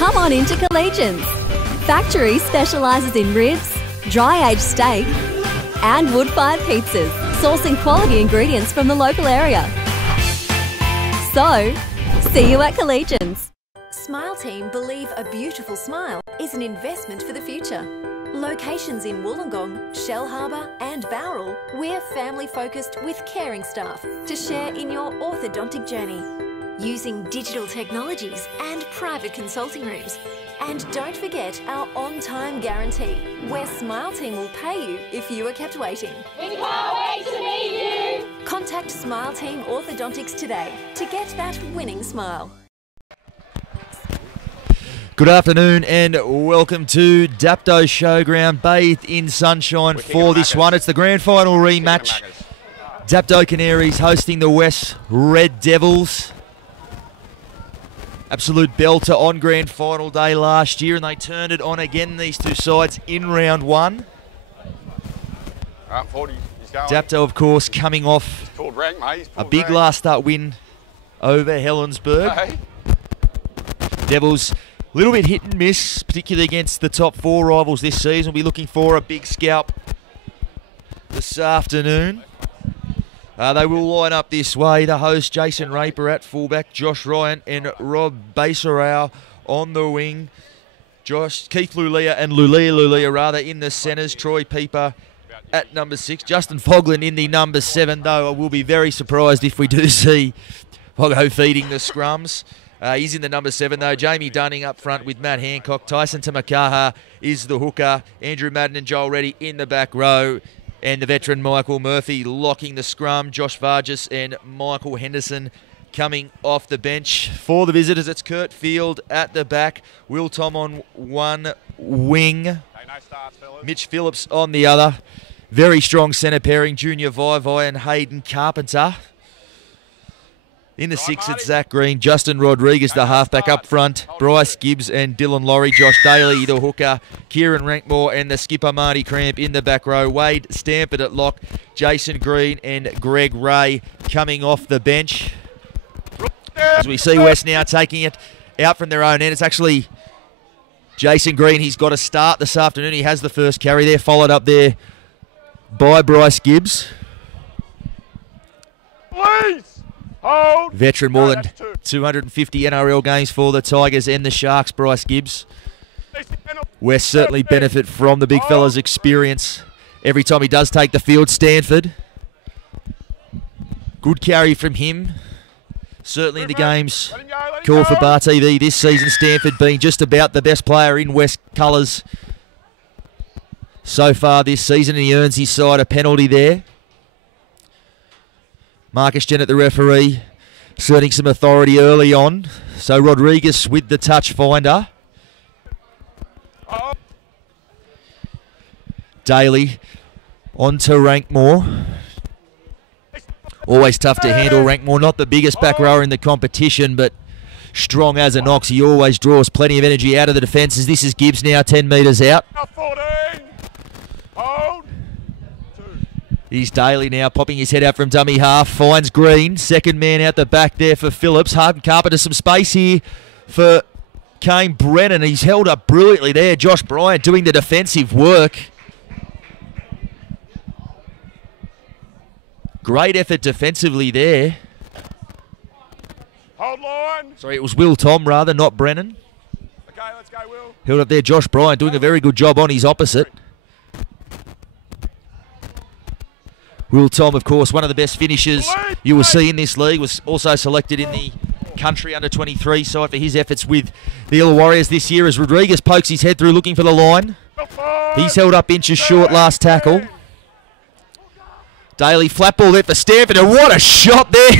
Come on into Collegians. Factory specialises in ribs, dry-aged steak and wood-fired pizzas, sourcing quality ingredients from the local area. So, see you at Collegians. Smile Team believe a beautiful smile is an investment for the future. Locations in Wollongong, Shellharbour and Bowral, we're family-focused with caring staff to share in your orthodontic journey. Using digital technologies and private consulting rooms. And don't forget our on-time guarantee, where Smile Team will pay you if you are kept waiting. We can't wait to meet you! Contact Smile Team Orthodontics today to get that winning smile. Good afternoon and welcome to Dapto Showground, bathed in sunshine for this one. It's the grand final rematch. Dapto Canaries hosting the West Red Devils. Absolute belter on grand final day last year, and they turned it on again, these two sides, in round one. 40, he's going. Dapto, of course, coming off rank, mate. a big rank. last start win over Helensburgh. Hey. Devils, a little bit hit and miss, particularly against the top four rivals this season. We'll be looking for a big scalp this afternoon. They will line up this way. The host, Jason Raper at fullback, Josh Ryan and Rob Baserau on the wing. Keith Lulia and Lulia in the centres. Troy Pieper at number 6. Justin Foglin in the number 7, though I will be very surprised if we do see Foggo feeding the scrums. He's in the number 7, though. Jamie Dunning up front with Matt Hancock. Tyson Tamakaha is the hooker. Andrew Madden and Joel Reddy in the back row. And the veteran Michael Murphy locking the scrum. Josh Vargas and Michael Henderson coming off the bench. For the visitors, it's Kurt Field at the back. Will Tom on one wing. Hey, no starts, fellas. Mitch Phillips on the other. Very strong centre pairing. Junior Vai and Hayden Carpenter. In the 6, it's Zach Green, Justin Rodriguez, the halfback up front, Bryce Gibbs and Dylan Laurie, Josh Daly, the hooker, Kieran Rankmore and the skipper Marty Cramp in the back row, Wade Stampert at lock, Jason Green and Greg Ray coming off the bench. As we see West now taking it out from their own end. It's actually Jason Green. He's got a start this afternoon. He has the first carry there, followed up there by Bryce Gibbs. Please! Hold. Veteran, more than 250 NRL games for the Tigers and the Sharks, Bryce Gibbs. West certainly benefit from the big fella's experience every time he does take the field. Stanford, good carry from him. Certainly the game's call for Bar TV this season. Stanford being just about the best player in West colours so far this season, and he earns his side a penalty there. Marcus Jennett, the referee, asserting some authority early on. So Rodriguez with the touch finder. Daly on to Rankmore. Always tough to handle, Rankmore. Not the biggest back rower in the competition, but strong as an ox. He always draws plenty of energy out of the defences. This is Gibbs now 10 metres out. 14. Hold. He's Daly now popping his head out from dummy half. Finds Green. Second man out the back there for Phillips. Harden Carpenter, some space here for Kane Brennan. He's held up brilliantly there. Josh Bryant doing the defensive work. Great effort defensively there. Hold line. Sorry, it was Will Tom rather, not Brennan. Okay, let's go, Will. Held up there. Josh Bryant doing a very good job on his opposite. Will Tom, of course, one of the best finishers you will see in this league, was also selected in the country under-23 side for his efforts with the Illa Warriors this year as Rodriguez pokes his head through looking for the line. He's held up inches short last tackle. Daly flat ball there for Stanford, and what a shot there.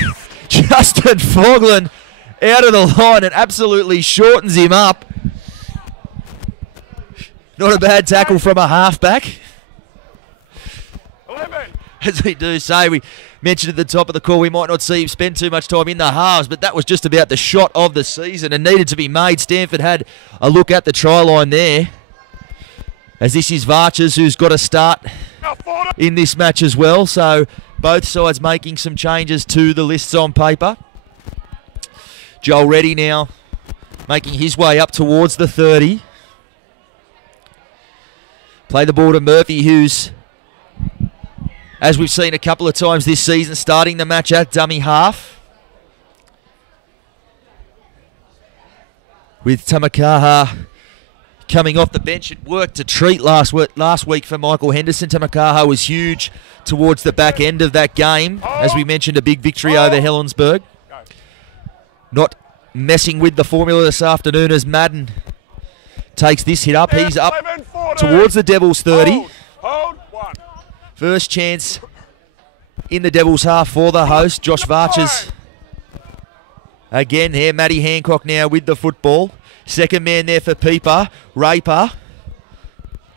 Justin Foglin out of the line and absolutely shortens him up. Not a bad tackle from a halfback. 11. As we do say, we mentioned at the top of the call we might not see him spend too much time in the halves, but that was just about the shot of the season and needed to be made. Stanford had a look at the try line there, as this is Varches who's got a start in this match as well. So both sides making some changes to the lists on paper. Joel Reddy now making his way up towards the 30. Play the ball to Murphy, who's, as we've seen a couple of times this season, starting the match at dummy half. With Tamakaha coming off the bench. It worked a treat last week for Michael Henderson. Tamakaha was huge towards the back end of that game. As we mentioned, a big victory over Helensburgh. Not messing with the formula this afternoon as Madden takes this hit up. He's up towards the Devils 30. First chance in the Devils half for the host, Josh Varches. Again here, Matty Hancock now with the football. Second man there for Peeper. Raper.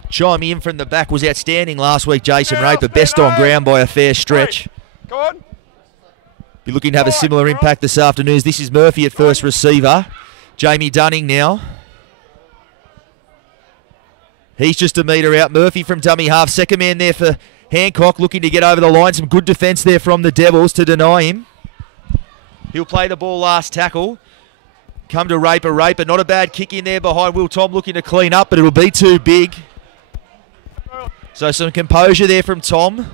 Chiming in from the back was outstanding last week, Jason Raper. Best on ground by a fair stretch. Go on. Be looking to have a similar impact this afternoon. This is Murphy at first receiver. Jamie Dunning now. He's just a metre out. Murphy from dummy half. Second man there for Hancock, looking to get over the line. Some good defence there from the Devils to deny him. He'll play the ball last tackle. Come to Raper. Raper, not a bad kick in there behind Will Tom, looking to clean up, but it'll be too big. So some composure there from Tom.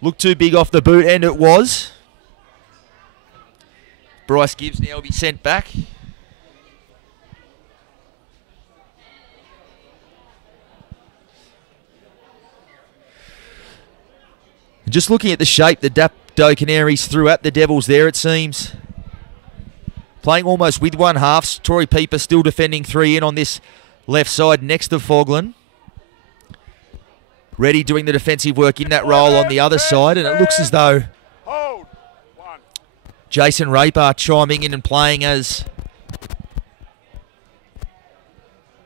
Looked too big off the boot, and it was. Bryce Gibbs now will be sent back. Just looking at the shape the Dapto Canaries threw at the Devils there, it seems. Playing almost with one half. Tory Peeper still defending 3 in on this left side next to Fogland. Reddy doing the defensive work in that role on the other side, and it looks as though Jason Raper chiming in and playing as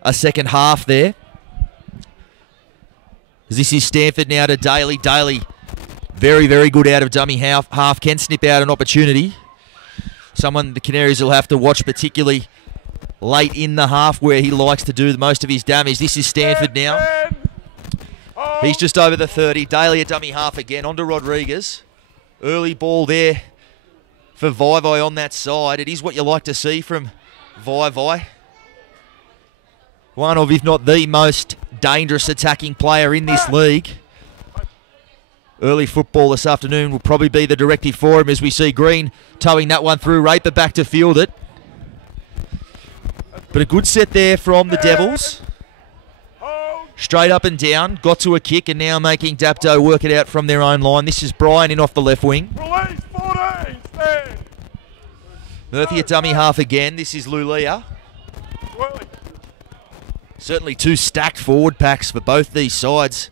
a second half there. As this is Stanford now to Daly. Daly, very, very good out of dummy half. Can snip out an opportunity. Someone the Canaries will have to watch, particularly late in the half where he likes to do most of his damage. This is Stanford now. He's just over the 30. Daly at dummy half again. On to Rodriguez. Early ball there for Vai on that side. It is what you like to see from Vai. One of, if not the most dangerous attacking player in this league. Early football this afternoon will probably be the directive for him as we see Green towing that one through. Raper back to field it. But a good set there from the Devils. Straight up and down. Got to a kick and now making Dapto work it out from their own line. This is Brian in off the left wing. Release 14. Stand. Murphy at dummy half again. This is Lulia. Certainly two stacked forward packs for both these sides.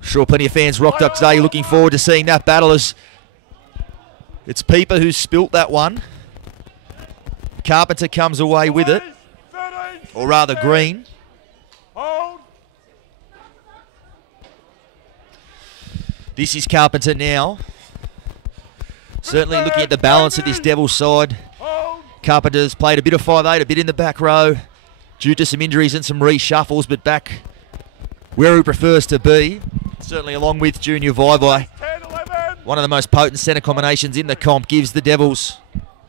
Sure, plenty of fans rocked up today looking forward to seeing that battle as it's Peeper who's spilt that one. Carpenter comes away with it, or rather Green. This is Carpenter now. Certainly looking at the balance of this Devils side. Carpenter's played a bit of 5'8", a bit in the back row due to some injuries and some reshuffles, but back where he prefers to be. Certainly along with Junior Vai. One of the most potent centre combinations in the comp, gives the Devils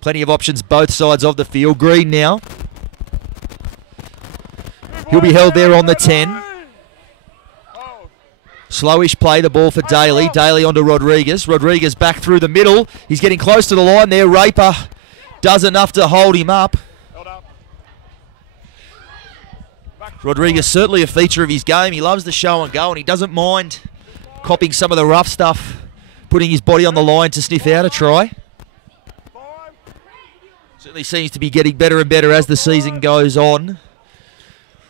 plenty of options both sides of the field. Green now. He'll be held there on the 10. Slowish play, the ball for Daly. Daly onto Rodriguez. Rodriguez back through the middle. He's getting close to the line there. Raper does enough to hold him up. Rodriguez certainly a feature of his game. He loves the show and go, and he doesn't mind copying some of the rough stuff, putting his body on the line to sniff out a try. Certainly seems to be getting better and better as the season goes on.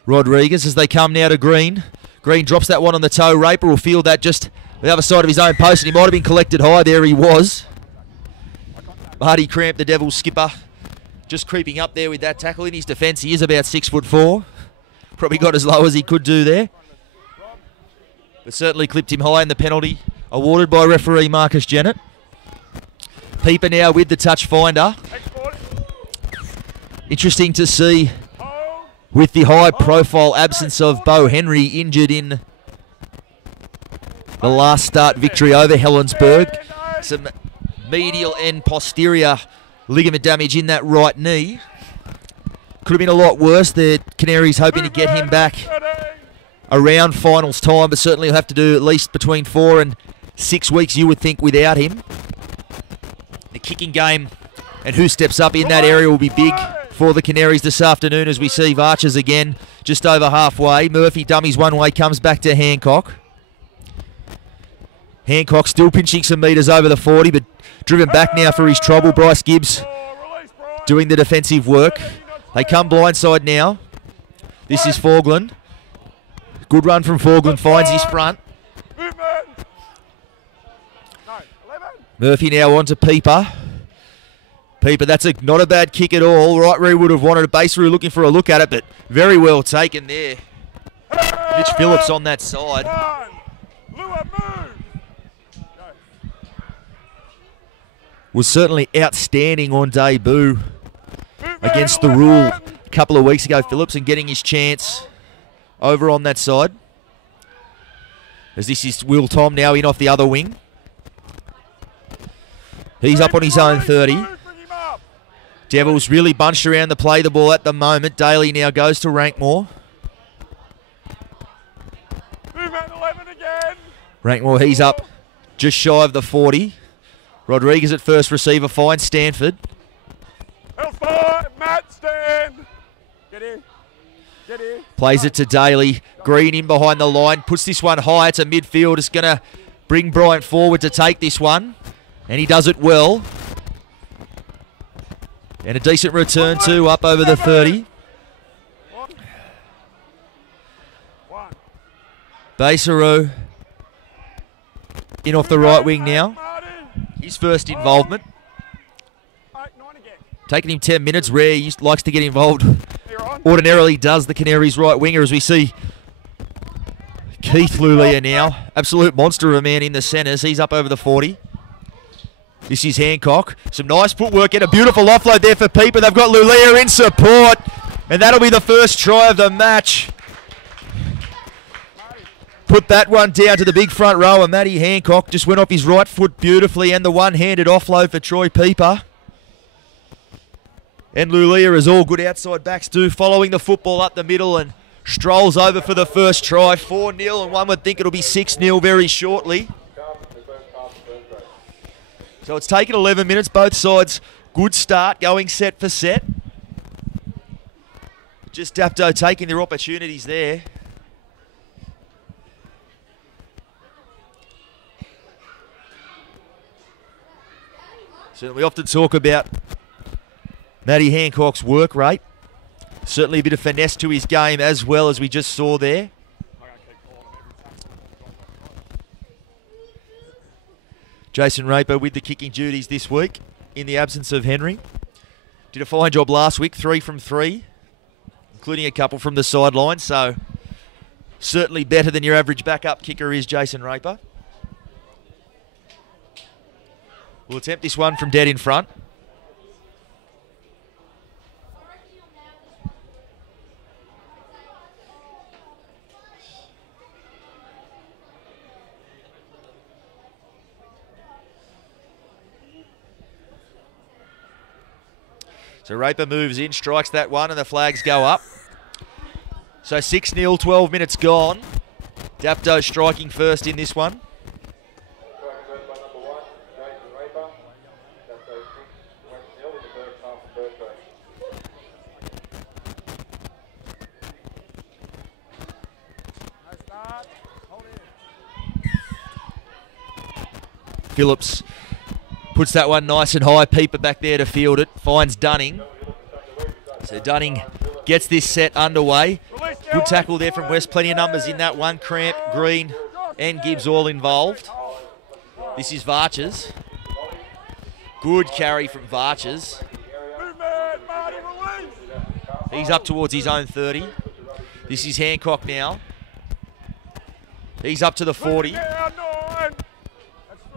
Rodriguez as they come now to Green. Green drops that one on the toe. Raper will field that just the other side of his own post, and he might have been collected high. There he was. Marty Cramp, the Devils skipper, just creeping up there with that tackle. In his defence, he is about 6'4". Probably got as low as he could do there. But certainly clipped him high in the penalty awarded by referee Marcus Jennett. Peeper now with the touch finder. Interesting to see with the high profile absence of Bo Henry injured in the last start victory over Helensburgh. Some medial and posterior ligament damage in that right knee. Could have been a lot worse. The Canaries hoping to get him back around finals time, but certainly will have to do at least between 4 and 6 weeks, you would think, without him. The kicking game and who steps up in that area will be big for the Canaries this afternoon as we see Varches again just over halfway. Murphy dummies one way, comes back to Hancock. Hancock still pinching some metres over the 40, but driven back now for his trouble. Bryce Gibbs doing the defensive work. They come blindside now. This is Forgland. Good run from Forgland, finds his front. Murphy now on to Pieper. Pieper, that's not a bad kick at all. Right where he would have wanted a base rule, looking for a look at it, but very well taken there. Mitch Phillips on that side. Was certainly outstanding on debut against the Rule a couple of weeks ago, Phillips, and getting his chance over on that side. As this is Will Tom now in off the other wing. He's up on his own 30. Devils really bunched around the play the ball at the moment. Daly now goes to Rankmore. Rankmore, he's up just shy of the 40. Rodriguez at first receiver, finds Stanford. Matt, stand. Get in. Get in. Plays it to Daly. Green in behind the line. Puts this one high to midfield. It's going to bring Bryant forward to take this one. And he does it well. And a decent return too, up over the 30. Baseru in off the right wing now. His first involvement. Taking him 10 minutes. Rare, he likes to get involved. Ordinarily does the Canaries right winger, as we see Keith Lulia now. Absolute monster of a man in the centres. He's up over the 40. This is Hancock. Some nice footwork and a beautiful offload there for Pieper. They've got Lulia in support. And that'll be the first try of the match. Put that one down to the big front row, and Matty Hancock just went off his right foot beautifully, and the one-handed offload for Troy Pieper. And Lulia, as all good outside backs do, following the football up the middle and strolls over for the first try. 4-0, and one would think it'll be 6-0 very shortly. So it's taken 11 minutes, both sides good start, going set for set. Just Dapto taking their opportunities there. So we often talk about Matty Hancock's work rate. Certainly a bit of finesse to his game as well, as we just saw there. Jason Raper with the kicking duties this week in the absence of Henry. Did a fine job last week, 3 from 3, including a couple from the sideline. So certainly better than your average backup kicker is Jason Raper. We'll attempt this one from dead in front. So Raper moves in, strikes that one, and the flags go up. So 6-0, 12 minutes gone. Dapto striking first in this one. Phillips puts that one nice and high. Pieper back there to field it. Finds Dunning. So Dunning gets this set underway. Good tackle there from West. Plenty of numbers in that one. Cramp, Green and Gibbs all involved. This is Varches. Good carry from Varches. He's up towards his own 30. This is Hancock now. He's up to the 40.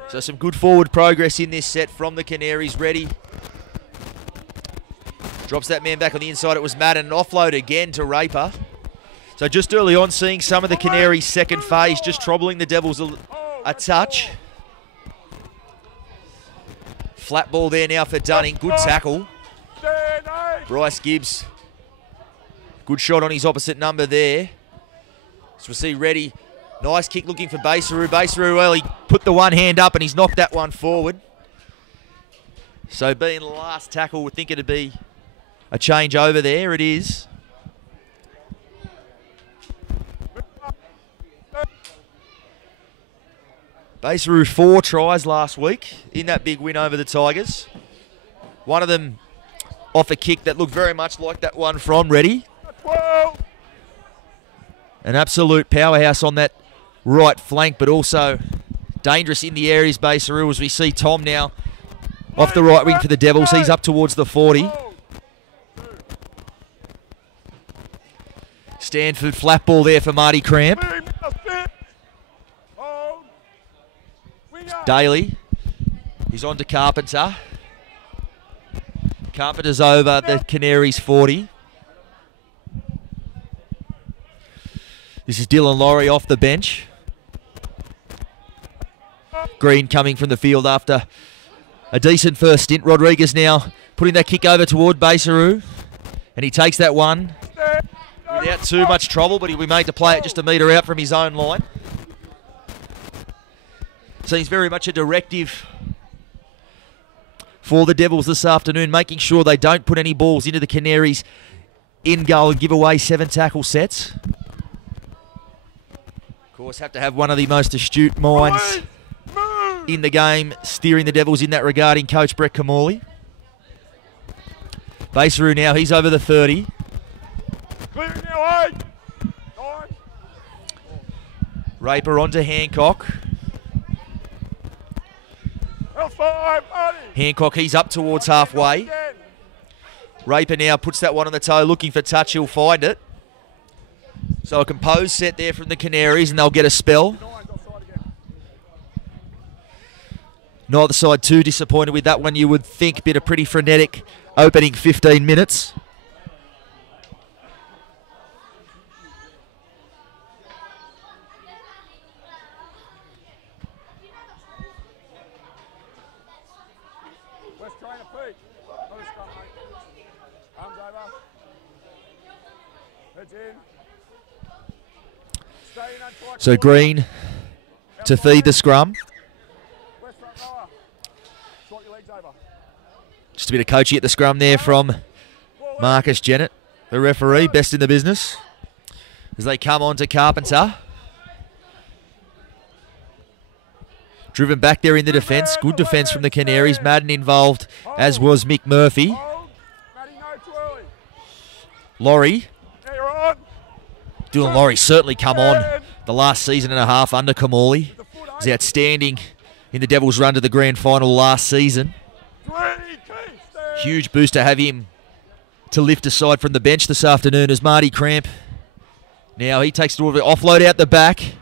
So some good forward progress in this set from the Canaries. Ready. Drops that man back on the inside. It was Madden. An offload again to Raper. So just early on, seeing some of the Canaries' second phase, just troubling the Devils a touch. Flat ball there now for Dunning. Good tackle. Stand, eight. Bryce Gibbs. Good shot on his opposite number there. So we'll see Reddy. Nice kick looking for Baseroo. Baseroo, well, he put the one hand up and he's knocked that one forward. So being the last tackle, we'd think it'd be a change over there. It is. Baseroo 4 tries last week in that big win over the Tigers. One of them off a kick that looked very much like that one from Reddy. 12. An absolute powerhouse on that right flank, but also dangerous in the areas, Baseroo, as we see Tom now off the right wing for the Devils. He's up towards the 40. Stanford flat ball there for Marty Cramp. Daly. He's on to Carpenter. Carpenter's over the Canaries 40. This is Dylan Laurie off the bench. Green coming from the field after a decent first stint. Rodriguez now putting that kick over toward Baseroo. And he takes that one without too much trouble, but he'll be made to play it just a metre out from his own line. Seems very much a directive for the Devils this afternoon, making sure they don't put any balls into the Canaries in goal and give away 7 tackle sets. Of course, have to have one of the most astute minds in the game steering the Devils in that regard in Coach Brett Kamali. Baseroo now, he's over the 30. Clear now, 8. 9. Raper onto Hancock. L5, Marty. Hancock, he's up towards halfway. Again. Raper now puts that one on the toe, looking for touch. He'll find it. So a composed set there from the Canaries, and they'll get a spell. 9's offside again. Neither side too disappointed with that one, you would think. Been a pretty frenetic opening 15 minutes. West trainer feet. Another scrum, mate. Arms over. Heads in. Stay in untight. So Green to feed the scrum. West front lower. Short your legs over. Just a bit of coaching at the scrum there from Marcus Jennett, the referee, best in the business. As they come on to Carpenter. Driven back there in the defence. Good defence from the Canaries. Madden involved, as was Mick Murphy. Hold. Matty, no, too early. Laurie. Now you're on. Dylan Laurie certainly come on the last season and a half under Kamali. Was outstanding in the Devils' run to the grand final last season. 3, keep, stand. Huge boost to have him to lift aside from the bench this afternoon as Marty Cramp. Now he takes it over, offload out the back.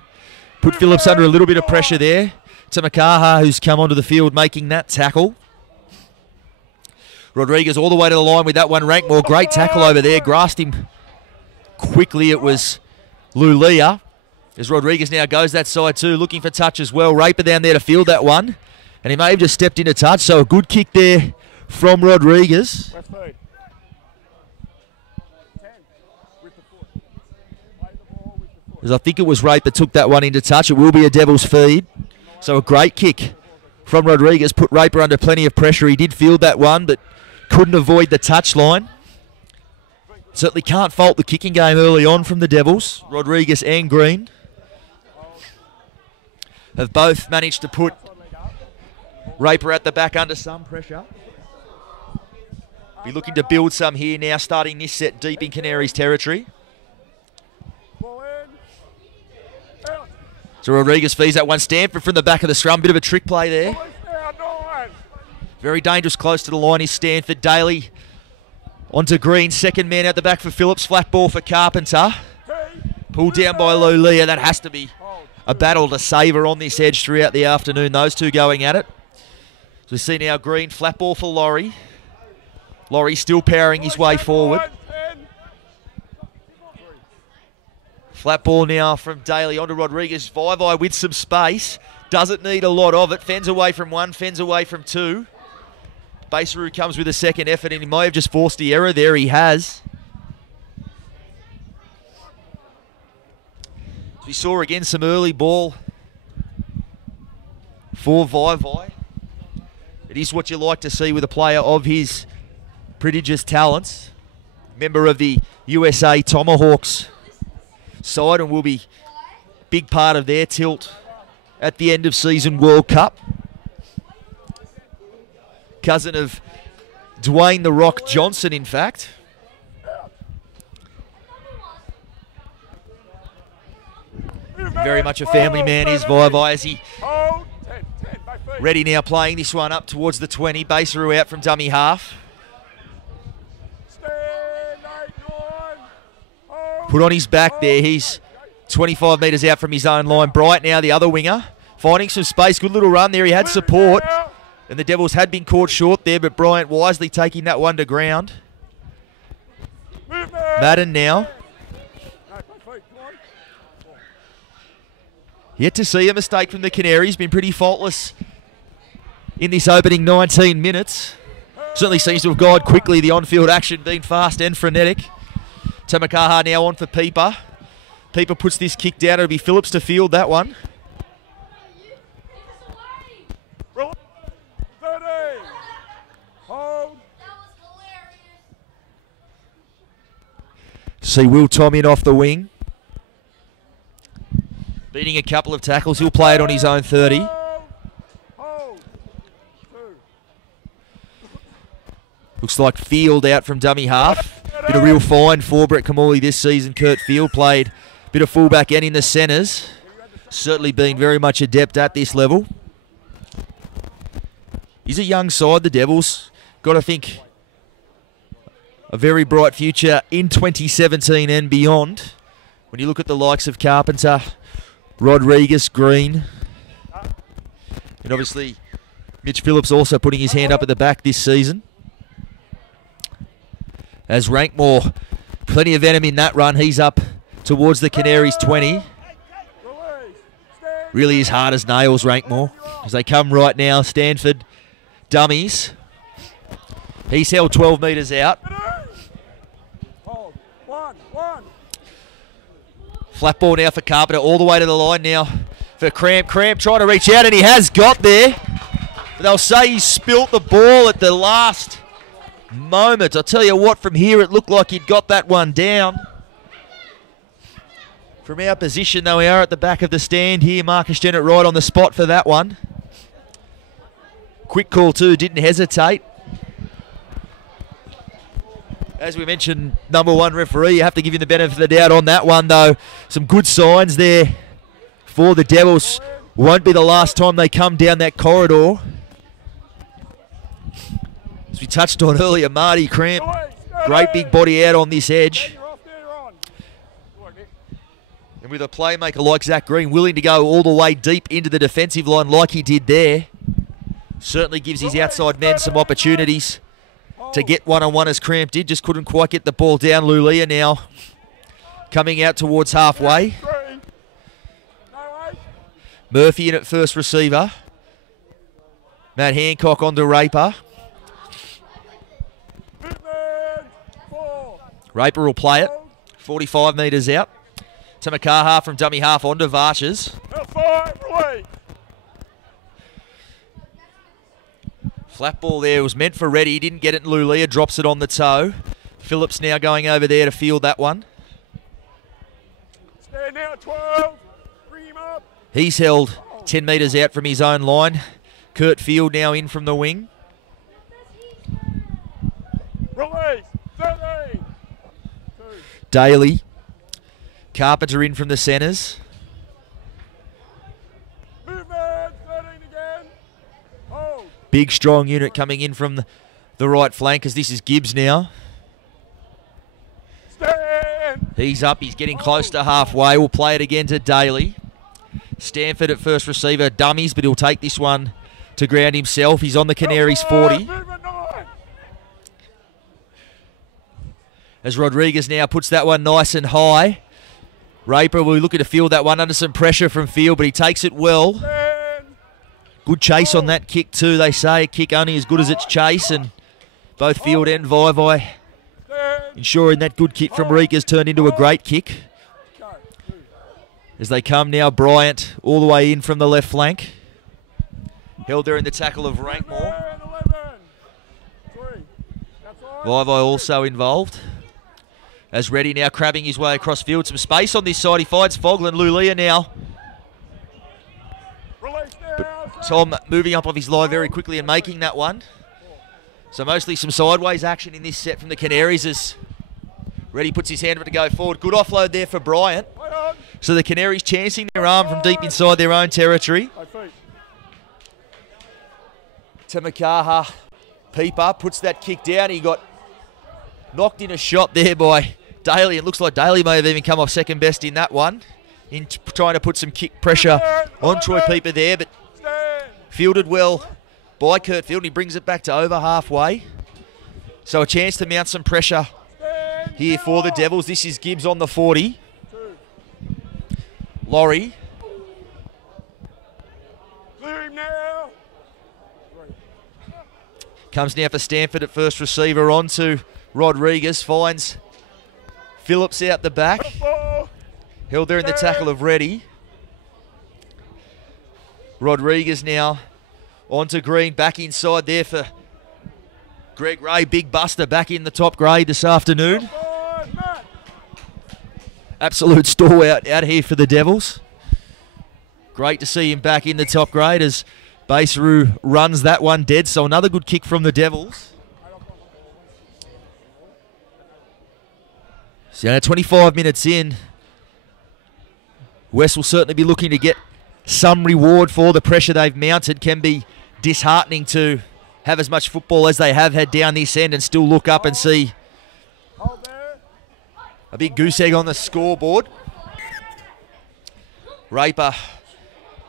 Put Phillips under a little bit of pressure there. To Makaha, who's come onto the field making that tackle. Rodriguez all the way to the line with that one. Rankmore, great tackle over there. Grasped him quickly. It was Lulia. As Rodriguez now goes that side too, looking for touch as well. Raper down there to field that one. And he may have just stepped into touch, so a good kick there from Rodriguez. West feet. 10. With the foot. Play the ball with the foot. As I think it was Raper took that one into touch. It will be a Devils feed. So a great kick from Rodriguez. Put Raper under plenty of pressure. He did field that one, but couldn't avoid the touchline. Certainly can't fault the kicking game early on from the Devils. Rodriguez and Green have both managed to put Raper at the back under some pressure. Be looking to build some here now, starting this set deep in Canaries territory. Ball in. Out. So Rodriguez feeds that one. Stanford from the back of the scrum. Bit of a trick play there. Police now, 9. Very dangerous close to the line is Stanford. Daly onto Green. Second man out the back for Phillips. Flat ball for Carpenter. Pulled down by Lulia. That has to be a battle to savour on this edge throughout the afternoon. Those two going at it. So we see now Green. Flat ball for Laurie. Laurie still powering his way forward. Flat ball now from Daly onto Rodriguez. Vivai with some space. Doesn't need a lot of it. Fens away from one, fens away from two. Baseroo comes with a second effort, and he may have just forced the error there. He has. We saw again some early ball for Vai. It is what you like to see with a player of his prodigious talents. Member of the USA Tomahawks side, and will be a big part of their tilt at the end of season World Cup. Cousin of Dwayne "The Rock" Johnson, in fact. Very much a family man is Vai as he ready now, playing this one up towards the 20. Baseroo out from dummy half. Put on his back there. He's 25 metres out from his own line. Bright now, the other winger, finding some space. Good little run there. He had support. And the Devils had been caught short there, but Bryant wisely taking that one to ground. Madden now. Yet to see a mistake from the Canaries. Been pretty faultless in this opening 19 minutes. Certainly seems to have gone quickly. The on-field action being fast and frenetic. Tamakaha now on for Peeper. Peeper puts this kick down. It'll be Phillips to field that one. See Will Tom in off the wing. Beating a couple of tackles. He'll play it on his own 30. Looks like Field out from dummy half. Bit of real fine for Brett Kamali this season. Kurt Field played a bit of fullback and in the centres. Certainly been very much adept at this level. He's a young side, the Devils. Got to think a very bright future in 2017 and beyond. When you look at the likes of Carpenter, Rodriguez, Green, and obviously Mitch Phillips also putting his hand up at the back this season. As Rankmore, plenty of venom in that run. He's up towards the Canaries 20. Really is hard as nails, Rankmore. As they come right now, Stanford dummies. He's held 12 metres out. Flat ball now for Carpenter, all the way to the line now for Cramp. Cramp trying to reach out, and he has got there. But they'll say he spilt the ball at the last moment. I'll tell you what, from here it looked like he'd got that one down. From our position, though, we are at the back of the stand here. Marcus Dennett right on the spot for that one. Quick call too, didn't hesitate. As we mentioned, number one referee, you have to give him the benefit of the doubt on that one, though. Some good signs there for the Devils. Won't be the last time they come down that corridor. As we touched on earlier, Marty Cramp, great big body out on this edge. And with a playmaker like Zach Green willing to go all the way deep into the defensive line like he did there, certainly gives his outside men some opportunities to get one-on-one as Cramp did. Just couldn't quite get the ball down. Lulia now coming out towards halfway. Murphy in at first receiver. Matt Hancock onto Raper. Raper will play it. 45 metres out. Tamakaha from dummy half onto Varshes. Flat ball there was meant for Reddy. He didn't get it. Lulia drops it on the toe. Phillips now going over there to field that one. Stand now, 12. Bring him up. He's held 10 metres out from his own line. Kurt Field now in from the wing. Release. 13. Daly. Carpenter in from the centres. Movement. 13 again. Hold. Big strong unit coming in from the right flank as this is Gibbs now. Stand. He's up. He's getting close to halfway. We'll play it again to Daly. Stanford at first receiver. Dummies, but he'll take this one to ground himself. He's on the Canaries 40. Movement 9. As Rodriguez now puts that one nice and high. Raper will be looking to field that one under some pressure from Field, but he takes it well. Stand. Good chase on that kick too. They say a kick only as good as its chase, and both Field and Vai ensuring that good kick from Rika's turned into a great kick. As they come now, Bryant all the way in from the left flank. Held there in the tackle of Rankmore. Vai also involved. As Reddy now crabbing his way across field. Some space on this side. He finds Fogland. Lulia now. But Tom moving up off his line very quickly and making that one. So mostly some sideways action in this set from the Canaries as Reddy puts his hand up to go forward. Good offload there for Bryant. So the Canaries chancing their arm from deep inside their own territory. Tamakaha Peeper puts that kick down. He got knocked in a shot there by Daly. It looks like Daly may have even come off second best in that one, in trying to put some kick pressure on Troy Peeper there, but fielded well by Kurt Field. He brings it back to over halfway. So a chance to mount some pressure here for the Devils. This is Gibbs on the 40. Laurie. Comes now for Stanford at first receiver, on to Rodriguez, finds Phillips out the back. Held there in the tackle of Reddy. Rodriguez now on to Green, back inside there for Greg Ray. Big buster back in the top grade this afternoon. Absolute stalwart out here for the Devils. Great to see him back in the top grade as Baseru runs that one dead. So another good kick from the Devils. So now 25 minutes in, West will certainly be looking to get some reward for the pressure they've mounted. Can be disheartening to have as much football as they have had down this end and still look up and see a big goose egg on the scoreboard. Raper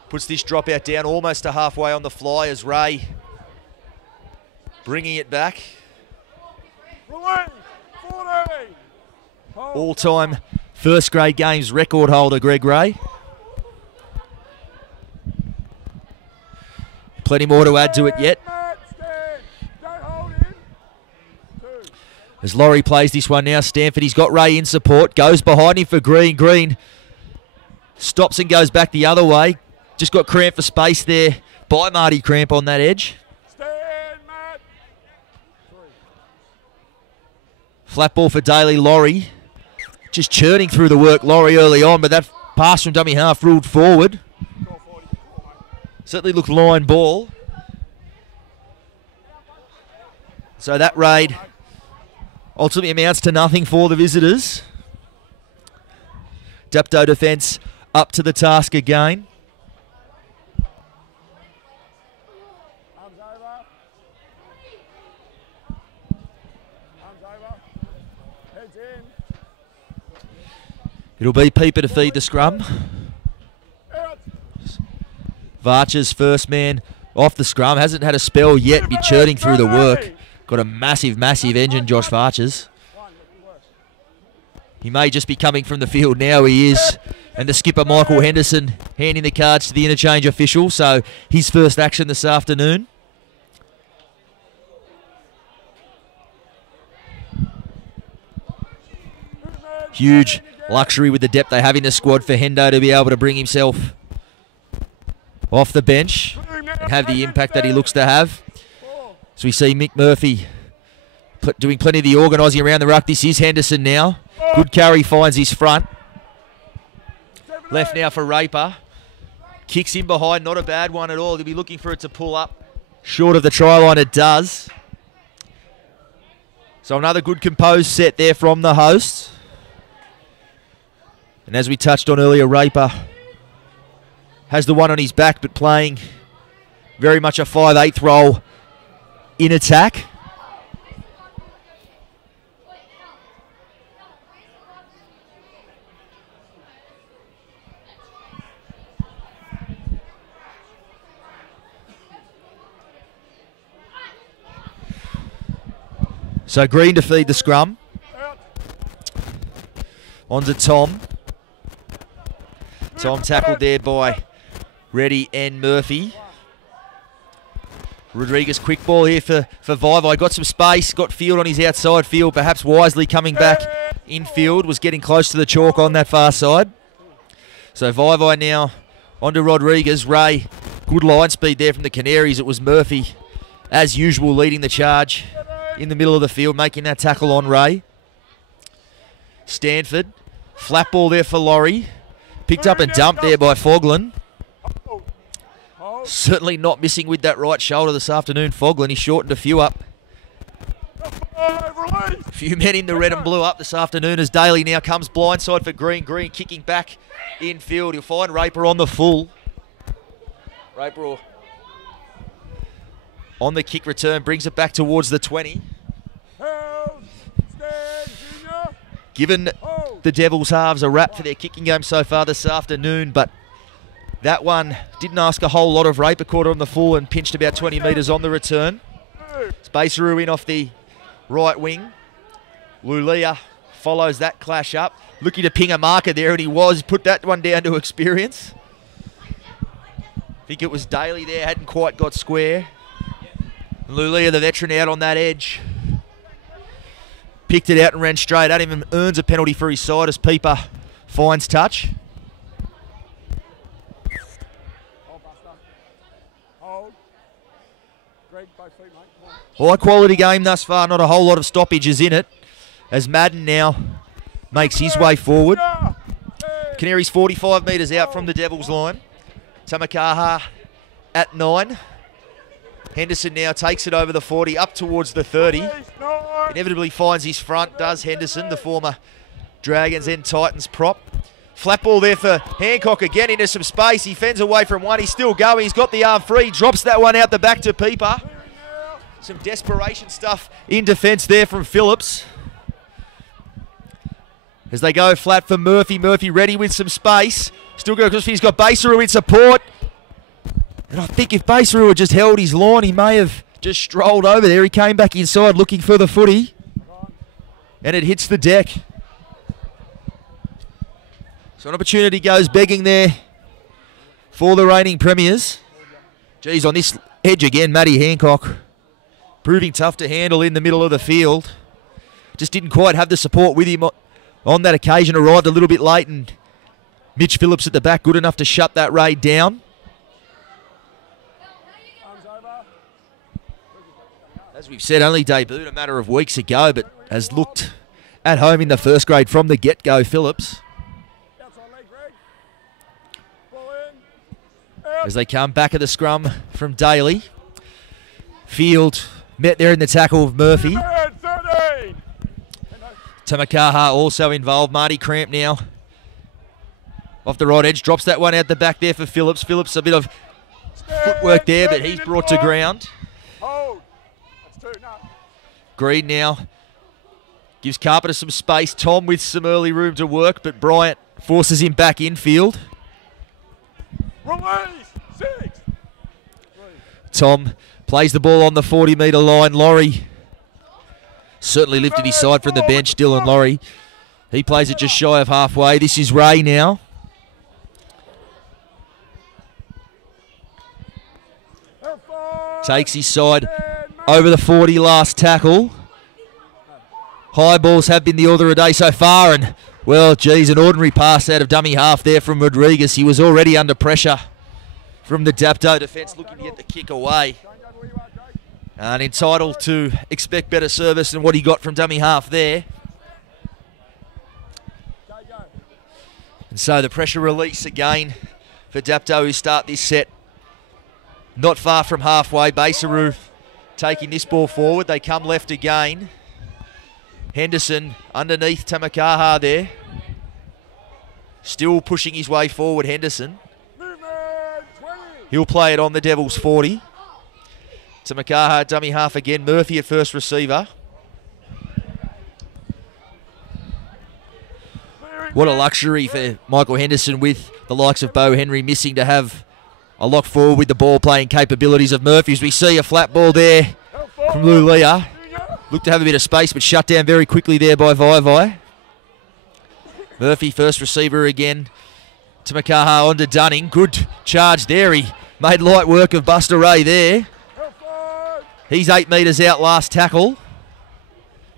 puts this dropout down almost to halfway on the fly as Ray bringing it back. All-time first grade games record holder Greg Ray. Plenty more to add to it yet. As Laurie plays this one now, Stanford, he's got Ray in support, goes behind him for Green. Green stops and goes back the other way. Just got cramp for space there by Marty Cramp on that edge. Flat ball for Daly. Laurie just churning through the work. Laurie early on, but that pass from dummy half ruled forward. Certainly looked line ball. So that raid ultimately amounts to nothing for the visitors. Dapto defence up to the task again. It'll be Peeper to feed the scrum. Varcher's first man off the scrum. Hasn't had a spell yet, be churning through the work. Got a massive, massive engine, Josh Varchers. He may just be coming from the field now. He is. And the skipper, Michael Henderson, handing the cards to the interchange official. So his first action this afternoon. Huge luxury with the depth they have in the squad for Hendo to be able to bring himself off the bench and have the impact that he looks to have. So we see Mick Murphy doing plenty of the organising around the ruck. This is Henderson now. Good carry, finds his front. Left now for Raper. Kicks in behind, not a bad one at all. They'll be looking for it to pull up. Short of the try line, it does. So another good composed set there from the hosts. And as we touched on earlier, Raper has the one on his back, but playing very much a 5/8 role in attack. So Green to feed the scrum. On to Tom. Tom tackled there by Reddy and Murphy. Rodriguez, quick ball here for Vivai. Got some space, got field on his outside field, perhaps wisely coming back infield, was getting close to the chalk on that far side. So Vivai now onto Rodriguez. Ray, good line speed there from the Canaries. It was Murphy, as usual, leading the charge in the middle of the field, making that tackle on Ray. Stanford, flat ball there for Laurie. Picked up and dumped there by Fogland. Certainly not missing with that right shoulder this afternoon, Fogland. He shortened a few up. A few men in the red and blue up this afternoon as Daly now comes blindside for Green. Green kicking back infield. He'll find Raper on the full. Raper on the kick return, brings it back towards the 20. Given the Devils halves a wrap for their kicking game so far this afternoon, but that one didn't ask a whole lot of Raper. Caught on the full and pinched about 20 metres on the return. Spaceru in off the right wing. Lulia follows that clash up. Looking to ping a marker there, and he was. Put that one down to experience. I think it was Daly there, hadn't quite got square. Lulia, the veteran, out on that edge. Picked it out and ran straight at him and earns a penalty for his side as Pieper finds touch. High quality game thus far, not a whole lot of stoppages in it, as Madden now makes his way forward. Canaries 45 metres out from the Devils line. Tamakaha at 9. Henderson now takes it over the 40, up towards the 30. Inevitably finds his front, does Henderson, the former Dragons and Titans prop. Flat ball there for Hancock again into some space. He fends away from one. He's still going. He's got the arm free. Drops that one out the back to Pieper. Some desperation stuff in defence there from Phillips. As they go flat for Murphy. Murphy ready with some space. Still going across. He's got Baseru in support. And I think if Baseru had just held his line, he may have just strolled over there. He came back inside looking for the footy. And it hits the deck. So an opportunity goes begging there for the reigning premiers. Geez, on this edge again, Matty Hancock proving tough to handle in the middle of the field. Just didn't quite have the support with him on that occasion. Arrived a little bit late, and Mitch Phillips at the back good enough to shut that raid down. As we've said, only debuted a matter of weeks ago, but has looked at home in the first grade from the get-go, Phillips. As they come back at the scrum from Daly. Field met there in the tackle of Murphy. Tamakaha also involved. Marty Cramp now off the right edge. Drops that one out the back there for Phillips. Phillips a bit of footwork there, but he's brought to ground. Green now gives Carpenter some space. Tom with some early room to work, but Bryant forces him back infield. Tom plays the ball on the 40-metre line. Laurie certainly lifted his side from the bench. Dylan Laurie. He plays it just shy of halfway. This is Ray now. Takes his side over the 40 last tackle. High balls have been the order of the day so far, and well, geez, an ordinary pass out of dummy half there from Rodriguez. He was already under pressure from the Dapto defence, looking to get the kick away. And entitled to expect better service than what he got from dummy half there. And so the pressure release again for Dapto, who start this set not far from halfway. Baseru taking this ball forward. They come left again. Henderson underneath Tamakaha there. Still pushing his way forward, Henderson. He'll play it on the Devils 40. Tamakaha, dummy half again. Murphy at first receiver. What a luxury for Michael Henderson, with the likes of Bo Henry missing, to have a lock forward with the ball playing capabilities of Murphy. As we see a flat ball there from Lulia. Looked to have a bit of space, but shut down very quickly there by Vaivai. Murphy first receiver again. Tamakaha onto Dunning. Good charge there. He made light work of Buster Ray there. He's 8 metres out last tackle.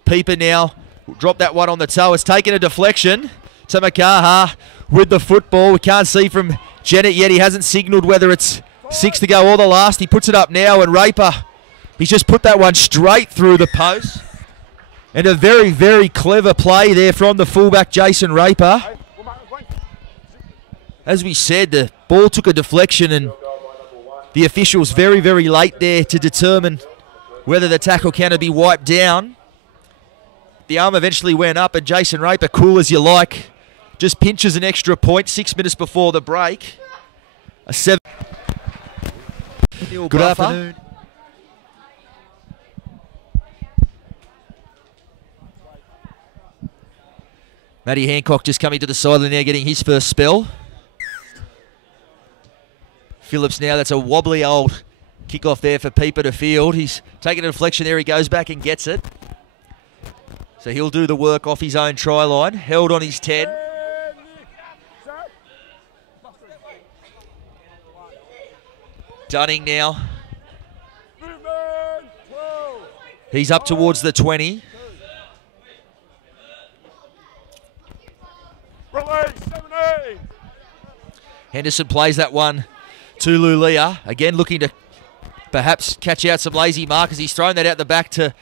Pieper now dropped that one on the toe. It's taken a deflection. Tamakaha with the football. We can't see from Jennett yet. He hasn't signalled whether it's 6 to go or the last. He puts it up now, and Raper, he's just put that one straight through the post. And a very, very clever play there from the fullback, Jason Raper. As we said, the ball took a deflection, and the officials very, very late there to determine whether the tackle can be wiped down. The arm eventually went up, and Jason Raper, cool as you like, just pinches an extra point 6 minutes before the break. A 7. Good afternoon. Matty Hancock just coming to the sideline now, getting his first spell. Phillips now, that's a wobbly old kickoff there for Pieper to field. He's taking a deflection there, he goes back and gets it. So he'll do the work off his own try line. Held on his 10. Dunning now. He's up towards the 20. Henderson plays that one to Lulia. Again, looking to perhaps catch out some lazy markers. He's thrown that out the back to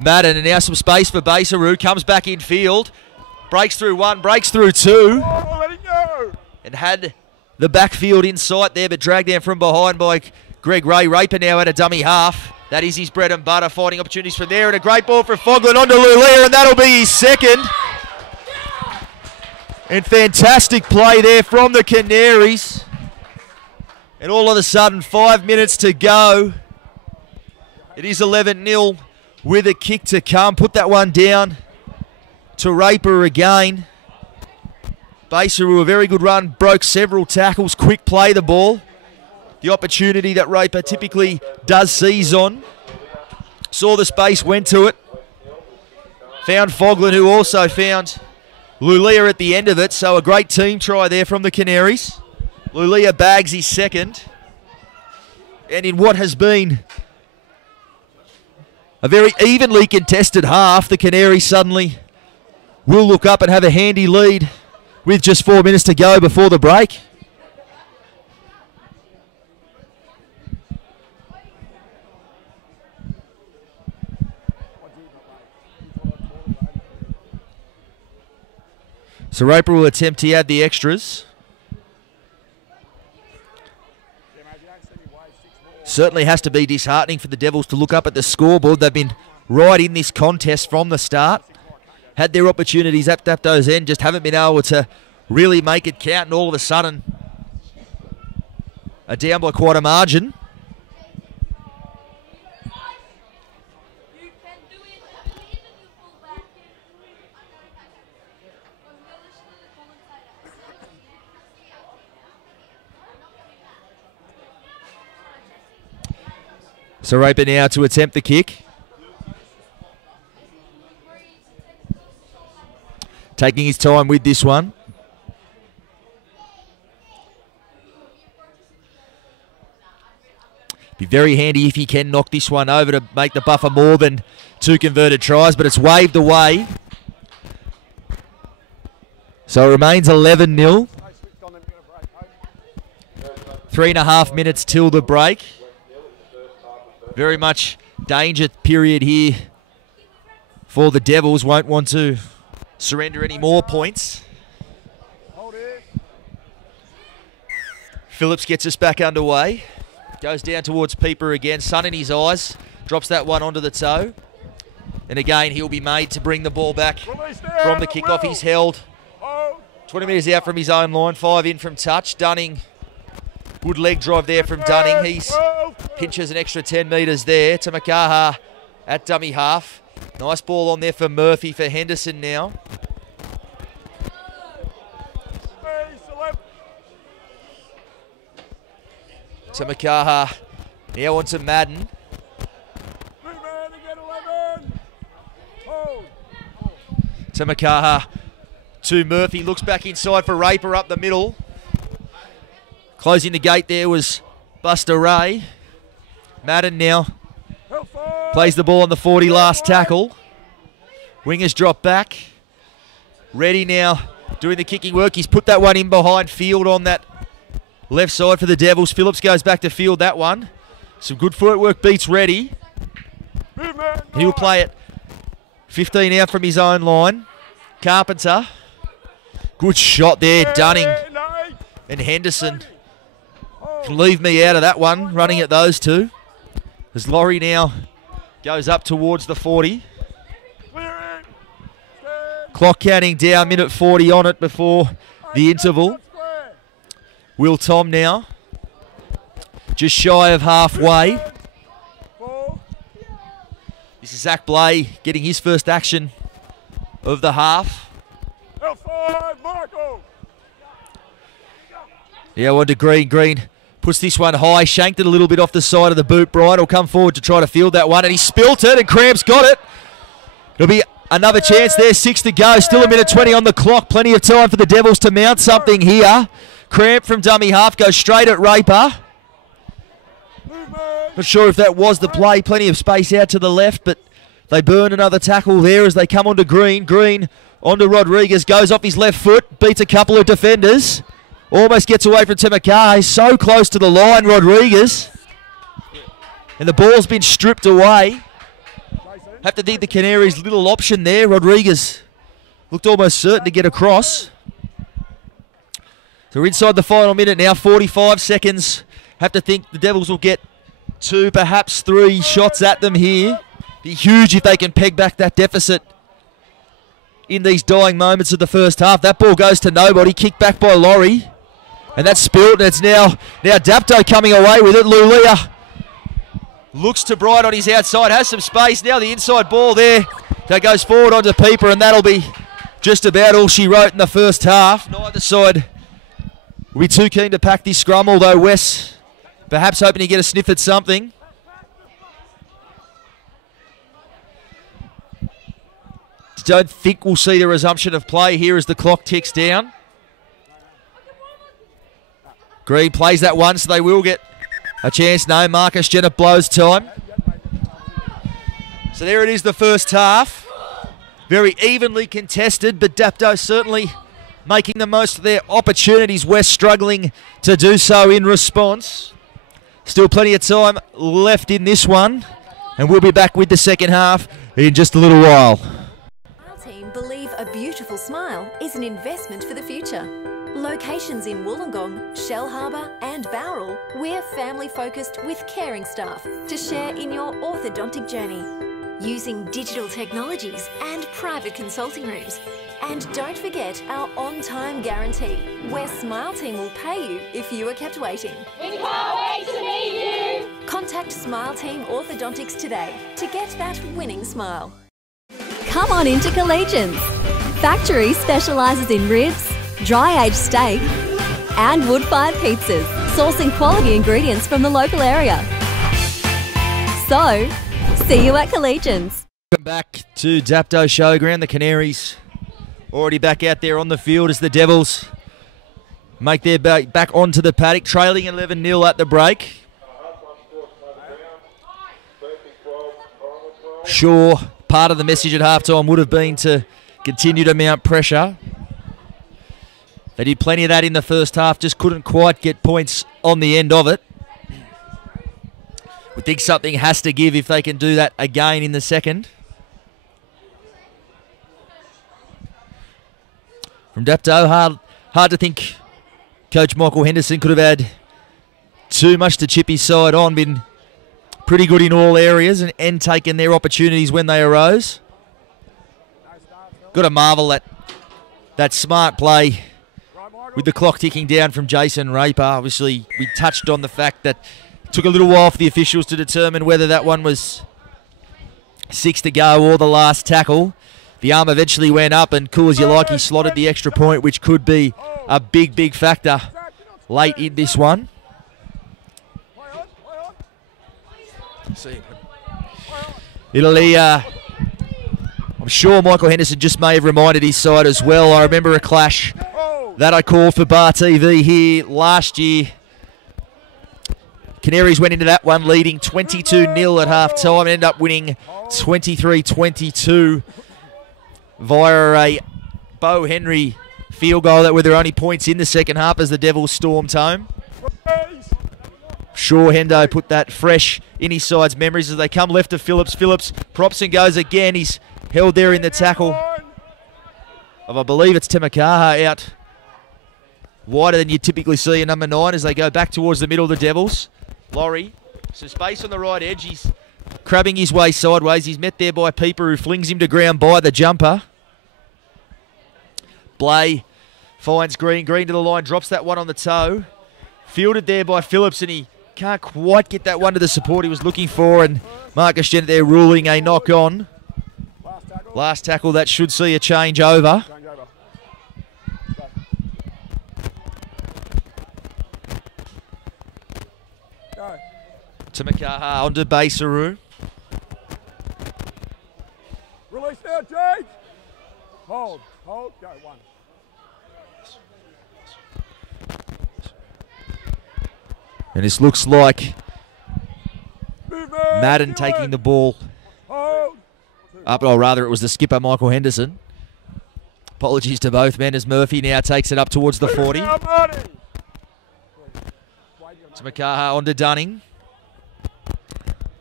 Madden, and now some space for Basaru. Comes back in field. Breaks through one, breaks through two. And had the backfield in sight there, but dragged down from behind by Greg Ray. Raper now at a dummy half. That is his bread and butter, finding opportunities from there. And a great ball for Fogland onto Lulia, and that'll be his second. And fantastic play there from the Canaries. And all of a sudden, 5 minutes to go. It is 11-0 with a kick to come. Put that one down to Raper again. Basaru, a very good run, broke several tackles, quick play the ball. The opportunity that Raper typically does seize on. Saw the space, went to it. Found Fogland, who also found Lulia at the end of it. So a great team try there from the Canaries. Lulia bags his second. And in what has been a very evenly contested half, the Canaries suddenly will look up and have a handy lead with just 4 minutes to go before the break. So Raper will attempt to add the extras. Certainly has to be disheartening for the Devils to look up at the scoreboard. They've been right in this contest from the start. Had their opportunities at Dapto's end, just haven't been able to really make it count, and all of a sudden are down by quite a margin. So Raper now to attempt the kick. Taking his time with this one. Be very handy if he can knock this one over to make the buffer more than 2 converted tries, but it's waved away. So it remains 11-0. 3.5 minutes till the break. Very much danger period here for the Devils. Won't want to surrender any more points. Phillips gets us back underway. Goes down towards Pieper again. Sun in his eyes. Drops that one onto the toe. And again, he'll be made to bring the ball back from the kickoff. He's held 20 metres out from his own line. 5 in from touch. Dunning. Good leg drive there from Dunning. He's pinches an extra 10 metres there. To Makaha at dummy half. Nice ball on there for Murphy for Henderson now. To Makaha. Now on to Madden. To Makaha. To Murphy. Looks back inside for Raper up the middle. Closing the gate there was Buster Ray. Madden now Plays the ball on the 40, last tackle. Wingers drop back. Ready now, doing the kicking work. He's put that one in behind field on that left side for the Devils. Phillips goes back to field that one. Some good footwork beats Ready. He'll play it 15 out from his own line. Carpenter. Good shot there, Dunning. And Henderson can leave me out of that one, running at those two. As Laurie now goes up towards the 40. Clock counting down, minute 40 on it before the interval. Will Tom now, just shy of halfway. This is Zach Blay getting his first action of the half. Yeah, on to Green. Green puts this one high, shanked it a little bit off the side of the boot. Bryant will come forward to try to field that one, and he spilt it, and Cramp's got it. It'll be another chance there, 6 to go. Still a minute 20 on the clock. Plenty of time for the Devils to mount something here. Cramp from dummy half goes straight at Raper. Not sure if that was the play. Plenty of space out to the left, but they burn another tackle there as they come onto Green. Green onto Rodriguez. Goes off his left foot. Beats a couple of defenders. Almost gets away from Temaka. He's so close to the line, Rodriguez. And the ball's been stripped away. Have to think the Canaries' little option there. Rodriguez looked almost certain to get across. So we're inside the final minute now, 45 seconds. Have to think the Devils will get 2, perhaps 3 shots at them here. Be huge if they can peg back that deficit in these dying moments of the first half. That ball goes to nobody, kicked back by Laurie. And that's spilled, and it's now Dapto coming away with it. Lulia looks to Bright on his outside, has some space. Now the inside ball there. That goes forward onto Pieper, and that'll be just about all she wrote in the first half. Neither side will be too keen to pack this scrum, although Wes perhaps hoping to get a sniff at something. Don't think we'll see the resumption of play here as the clock ticks down. Green plays that one, so they will get a chance. No, Marcus Jenner blows time. So there it is, the first half. Very evenly contested, but Dapto certainly making the most of their opportunities. West struggling to do so in response. Still plenty of time left in this one, and we'll be back with the second half in just a little while. Our team believe a beautiful smile is an investment for the future. Locations in Wollongong, Shell Harbour and Bowral, we're family-focused with caring staff to share in your orthodontic journey. Using digital technologies and private consulting rooms. And don't forget our on-time guarantee, where Smile Team will pay you if you are kept waiting. We can't wait to meet you! Contact Smile Team Orthodontics today to get that winning smile. Come on into Collegians. Factory specialises in ribs, dry-aged steak and wood-fired pizzas, sourcing quality ingredients from the local area. So, see you at Collegians. Welcome back to Dapto Showground. The Canaries already back out there on the field as the Devils make their back onto the paddock, trailing 11-0 at the break. Sure, part of the message at halftime would have been to continue to mount pressure. They did plenty of that in the first half, just couldn't quite get points on the end of it. We think something has to give if they can do that again in the second. From Dapto, hard to think Coach Michael Henderson could have had too much to chip his side on. Been pretty good in all areas and taken their opportunities when they arose. Got to marvel at that smart play with the clock ticking down from Jason Raper. Obviously, we touched on the fact that it took a little while for the officials to determine whether that one was 6 to go or the last tackle. The arm eventually went up, and cool as you like, he slotted the extra point, which could be a big, big factor late in this one. I'm sure Michael Henderson just may have reminded his side as well. I remember a clash that I called for Bar TV here last year. Canaries went into that one leading 22-0 at half-time and ended up winning 23-22 via a Bo Henry field goal that were their only points in the second half as the Devils stormed home. Shaw Hendo put that fresh in his side's memories as they come left of Phillips. Phillips props and goes again. He's held there in the tackle of, I believe it's Temakaha, out wider than you typically see in number 9 as they go back towards the middle of the Devils. Laurie, some space on the right edge. He's crabbing his way sideways. He's met there by Peeper, who flings him to ground by the jumper. Blay finds Green. Green to the line, drops that one on the toe. Fielded there by Phillips, and he can't quite get that one to the support he was looking for, and Marcus Jennett there ruling a knock on. Last tackle, that should see a change over. Tamakaha onto Basaru. Release now, Jake. Hold, go, one. And this looks like Madden taking the ball up, or rather it was the skipper, Michael Henderson. Apologies to both men as Murphy now takes it up towards the 40. Tamakaha onto Dunning.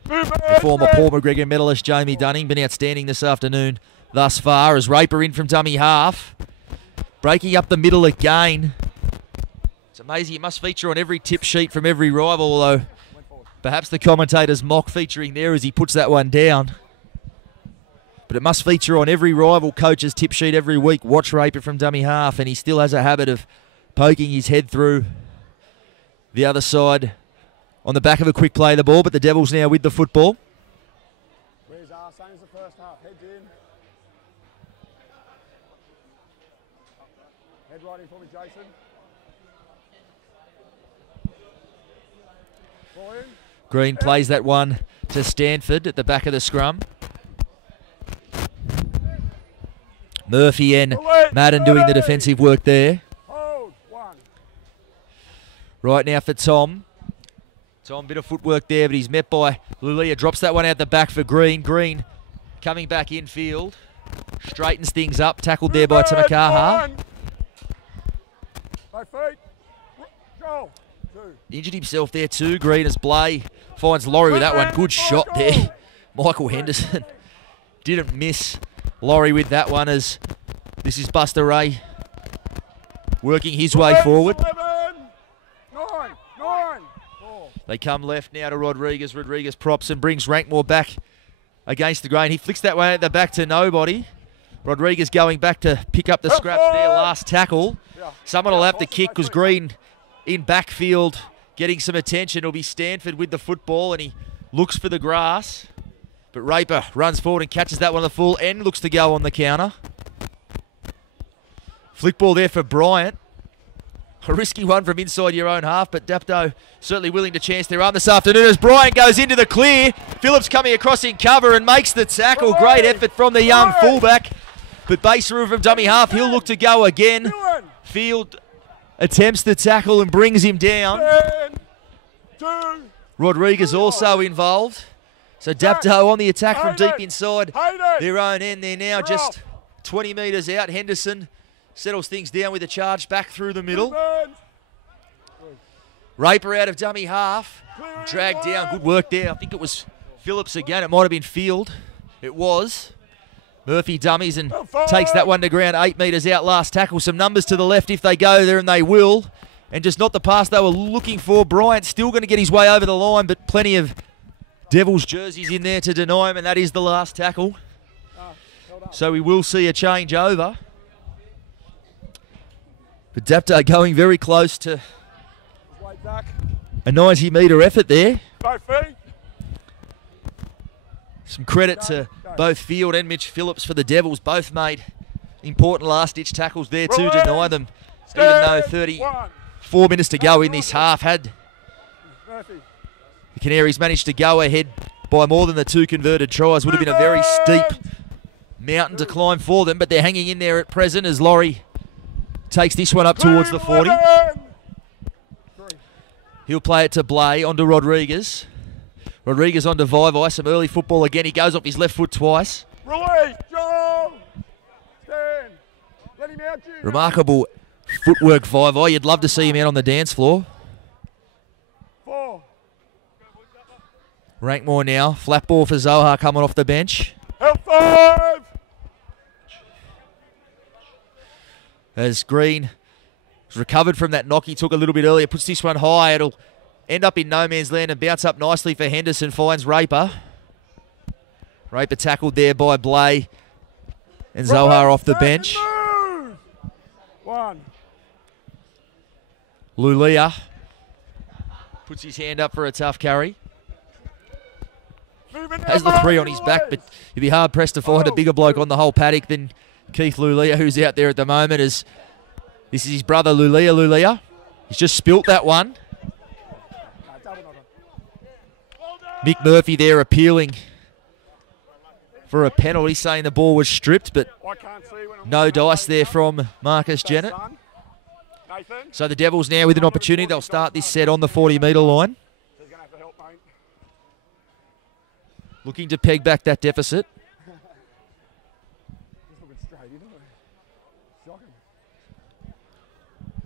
The former Paul McGregor medalist Jamie Dunning been outstanding this afternoon thus far as Raper in from dummy half. Breaking up the middle again. It's amazing, it must feature on every tip sheet from every rival, although perhaps the commentator's mock featuring there as he puts that one down. But it must feature on every rival coach's tip sheet every week. Watch Raper from dummy half, and he still has a habit of poking his head through the other side on the back of a quick play of the ball, but the Devils now with the football. Where's our same as the first half? Heads in. Head right in for me, Jason. Ball in. Green plays that one to Stanford at the back of the scrum. Murphy and Madden doing the defensive work there. Hold, one. Right now for Tom. Tom, bit of footwork there, but he's met by Lulia. Drops that one out the back for Green. Green coming back infield. Straightens things up. Tackled there by Tamakaha. My feet. Go. Two. Injured himself there too. Green as Blay finds Laurie with that one. Good shot there. Michael Henderson didn't miss Laurie with that one as this is Buster Ray working his way forward. 9. They come left now to Rodriguez. Rodriguez props and brings Rankmore back against the grain. He flicks that one at the back to nobody. Rodriguez going back to pick up the scraps there. Last tackle. Someone will have to kick because Green in backfield getting some attention. It'll be Stanford with the football and he looks for the grass. But Raper runs forward and catches that one on the full end. Looks to go on the counter. Flick ball there for Bryant. A risky one from inside your own half, but Dapto certainly willing to chance their arm this afternoon as Bryant goes into the clear. Phillips coming across in cover and makes the tackle. Great effort from the young fullback. But Basaru from dummy half, he'll look to go again. Field attempts the tackle and brings him down. Rodriguez also involved. So Dapto on the attack from deep inside their own end. They're now just 20 metres out. Henderson settles things down with a charge back through the middle. Raper out of dummy half. Dragged down. Good work there. I think it was Phillips again. It might have been Field. It was. Murphy dummies and takes that one to ground 8 metres out. Last tackle. Some numbers to the left if they go there, and they will. And just not the pass they were looking for. Bryant still going to get his way over the line, but plenty of Devils jerseys in there to deny him, and that is the last tackle. So we will see a change over. But Dapto going very close to a 90-metre effort there. Some credit to both Field and Mitch Phillips for the Devils. Both made important last-ditch tackles there to deny them, even though 34 minutes to go in this half. Had the Canaries managed to go ahead by more than the 2 converted tries, would have been a very steep mountain to climb for them, but they're hanging in there at present as Laurie takes this one up towards the 40. He'll play it to Blay, onto Rodriguez. Rodriguez onto Vivai, some early football again. He goes off his left foot twice. Release, Joe! Stand. Let him out, Junior. Remarkable footwork, Vivai. You'd love to see him out on the dance floor. 4. Rankmore now. Flat ball for Zohar coming off the bench. Help 5. As Green has recovered from that knock he took a little bit earlier. Puts this one high. It'll end up in no man's land and bounce up nicely for Henderson. Finds Raper. Raper tackled there by Blay. And Zohar off the bench. 1. Lulia puts his hand up for a tough carry. Has the 3 on his back, but he'd be hard-pressed to find a bigger bloke on the whole paddock than Keith Lulia, who's out there at the moment. As this is his brother, Lulia. He's just spilt that one. Mick Murphy there appealing for a penalty, saying the ball was stripped, but no dice there from Marcus Jennett. So the Devils now with an opportunity. They'll start this set on the 40-metre line. Looking to peg back that deficit.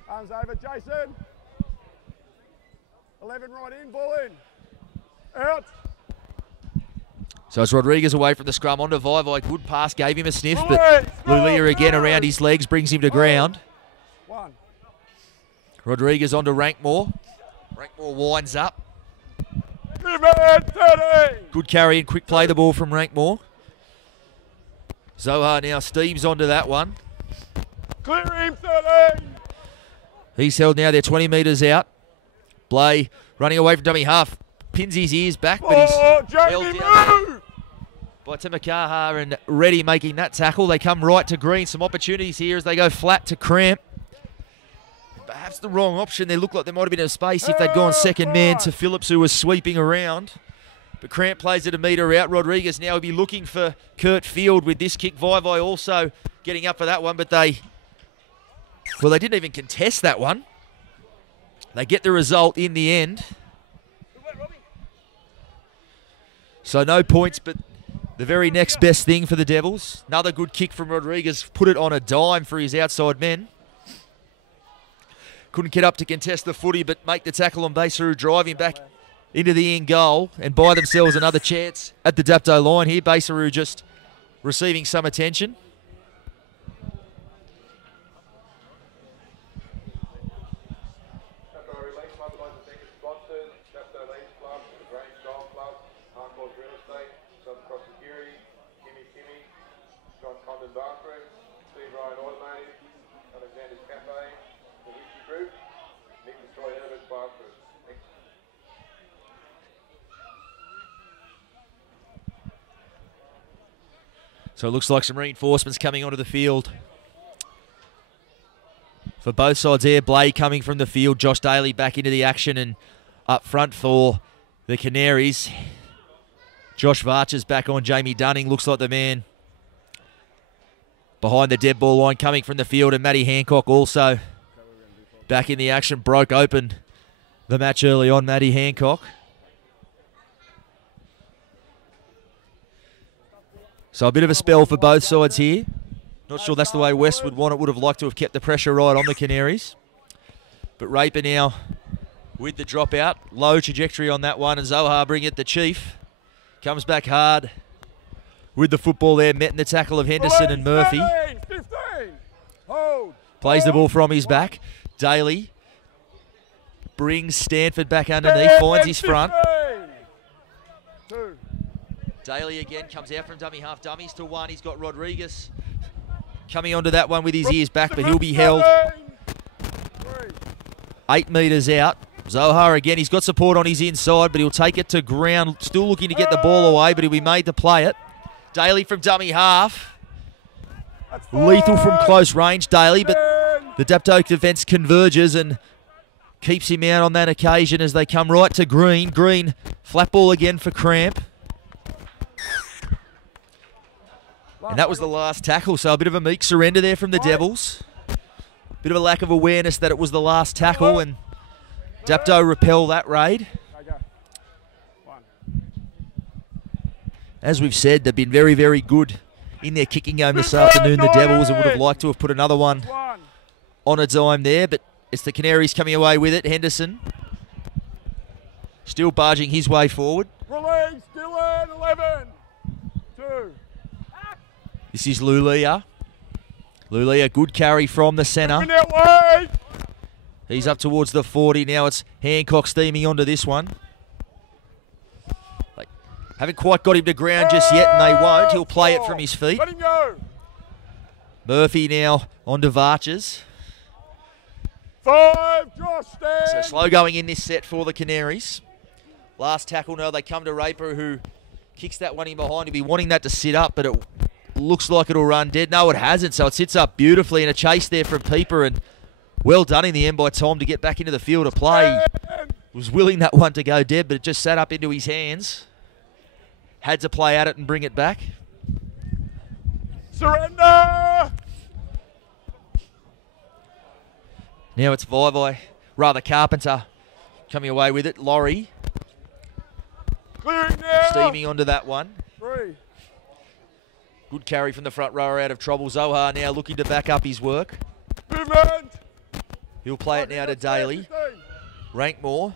Arms over, Jason. 11 right in, ball in. Out. So it's Rodriguez away from the scrum onto Vivai. Good pass, gave him a sniff, but Lulia again around his legs brings him to ground. 1. Rodriguez onto Rankmore. Rankmore winds up. Good carry and quick play the ball from Rankmore. Zohar now steams onto that one. Clear him, 13. He's held now, they're 20 metres out. Blay running away from dummy half. Pins his ears back, but he's held down by Timakaha and Reddy making that tackle. They come right to Green. Some opportunities here as they go flat to Cramp. Perhaps the wrong option. They look like there might have been a space if they'd gone second man to Phillips, who was sweeping around. But Cramp plays it a metre out. Rodriguez now will be looking for Kurt Field with this kick. Vivai also getting up for that one, but they didn't even contest that one. They get the result in the end. So no points, but the very next best thing for the Devils. Another good kick from Rodriguez. Put it on a dime for his outside men. Couldn't get up to contest the footy, but make the tackle on Baseru, driving back into the in goal and buy themselves another chance at the Dapto line here. Baseru just receiving some attention. So it looks like some reinforcements coming onto the field for both sides there. Blay coming from the field. Josh Daly back into the action, and up front for the Canaries. Josh Varcher's back on Jamie Dunning. Looks like the man behind the dead ball line coming from the field, and Matty Hancock also back in the action. Broke open the match early on, Matty Hancock. So a bit of a spell for both sides here. Not sure that's the way West would want it. Would have liked to have kept the pressure right on the Canaries. But Raper now with the dropout. Low trajectory on that one. And Zohar bring it the Chief. Comes back hard with the football there. Met in the tackle of Henderson and Murphy. 15. Hold. Plays the ball from his back. Daly brings Stanford back underneath. Finds his front. 2. Daly again comes out from dummy half. Dummies to 1. He's got Rodriguez coming onto that one with his ears back, but he'll be held 8 metres out. Zohar again, he's got support on his inside, but he'll take it to ground. Still looking to get the ball away, but he'll be made to play it. Daly from dummy half. Lethal from close range, Daly, but the Dapto defence converges and keeps him out on that occasion as they come right to Green. Green, flat ball again for Cramp. And that was the last tackle, so a bit of a meek surrender there from the Devils. Bit of a lack of awareness that it was the last tackle, and Dapto repel that raid. Go. 1. As we've said, they've been very, very good in their kicking game this afternoon, the Devils, and would have liked to have put another one 1. on a dime there, but it's the Canaries coming away with it. Henderson still barging his way forward. Release, Dylan, 11. 2. This is Lulia. Lulia, good carry from the centre. That way. He's up towards the 40. Now it's Hancock steaming onto this one. They haven't quite got him to ground just yet, and they won't. He'll play it from his feet. Let him go. Murphy now onto Varches. 5, Josh, stand. So slow going in this set for the Canaries. Last tackle now, they come to Raper, who kicks that one in behind. He'll be wanting that to sit up, but it looks like it'll run dead. No, it hasn't, so it sits up beautifully, and a chase there from Pieper, and well done in the end by Tom to get back into the field of play. Was willing that one to go dead, but it just sat up into his hands. Had to play at it and bring it back. Surrender. Now it's Carpenter coming away with it. Laurie Clearing now. steaming onto that one. 3. Good carry from the front rower out of trouble. Zohar now looking to back up his work. Movement. He'll play it now to Daly. Rankmore.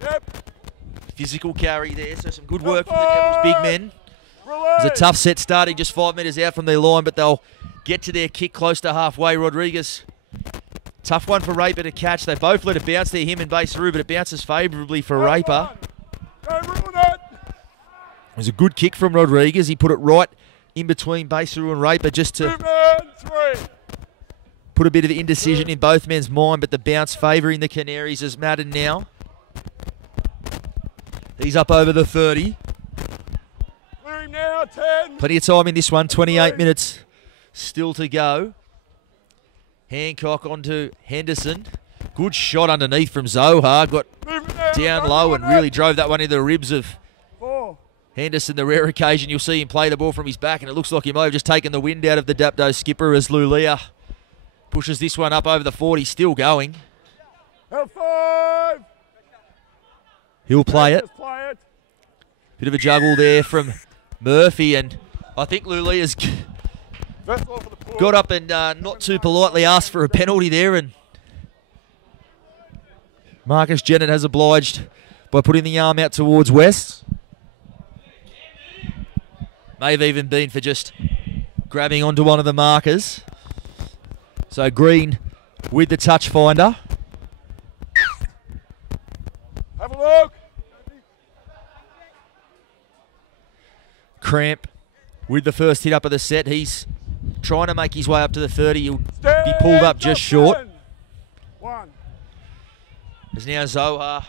Yep. Physical carry there, so some good work from the Devils' big men. It was a tough set starting just 5 metres out from their line, but they'll get to their kick close to halfway. Rodriguez, tough one for Raper to catch. They both let it bounce there, him and Baseru, but it bounces favourably for Raper. Don't ruin it. It was a good kick from Rodriguez. He put it right in between Baseru and Raper just to Movement. 3. put a bit of indecision in both men's mind, but the bounce favouring the Canaries as Madden now. He's up over the 30. Clearing now. 10. Plenty of time in this one, 28 minutes still to go. Hancock onto Henderson. Good shot underneath from Zohar. Got Movement now. down Don't low ruin and it. really drove that one into the ribs of 4. Henderson. The rare occasion you'll see him play the ball from his back, and it looks like he might have just taken the wind out of the Dapto skipper as Lulia pushes this one up over the 40. Still going. Help 5. He'll play it. Just play it. Bit of a juggle there from Murphy, and I think Lulia's First ball for the pool. got up and not too politely asked for a penalty there, and Marcus Jennett has obliged by putting the arm out towards West. May have even been for just grabbing onto one of the markers. So Green with the touch finder. Have a look. Cramp with the first hit up of the set. He's trying to make his way up to the 30. He'll be pulled up just short. 1. There's now Zohar.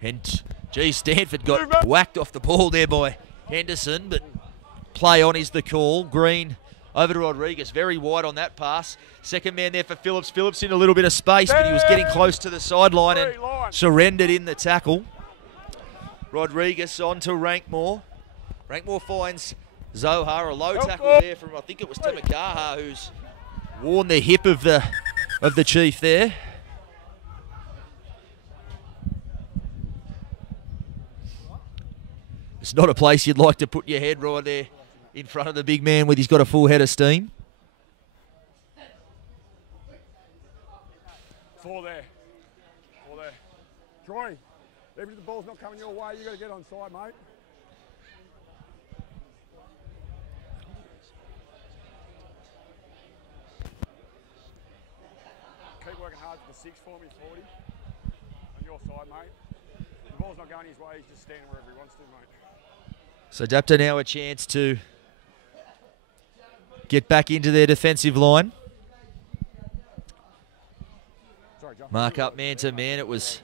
And, gee, Stanford got whacked off the ball there by Henderson, but play on is the call. Green over to Rodriguez. Very wide on that pass. Second man there for Phillips. Phillips in a little bit of space, but he was getting close to the sideline and surrendered in the tackle. Rodriguez on to Rankmore. Rankmore finds Zohar. A low tackle there from, I think it was Temakaha, who's worn the hip of the Chief there. It's not a place you'd like to put your head right there in front of the big man when he's got a full head of steam. 4 there. 4 there. Troy, even if the ball's not coming your way, you got to get on side, mate. Keep working hard for the 6 for me, 40. On your side, mate. If the ball's not going his way, he's just standing wherever he wants to, mate. So Dapto now a chance to get back into their defensive line. Sorry, John. Mark up man to man. It was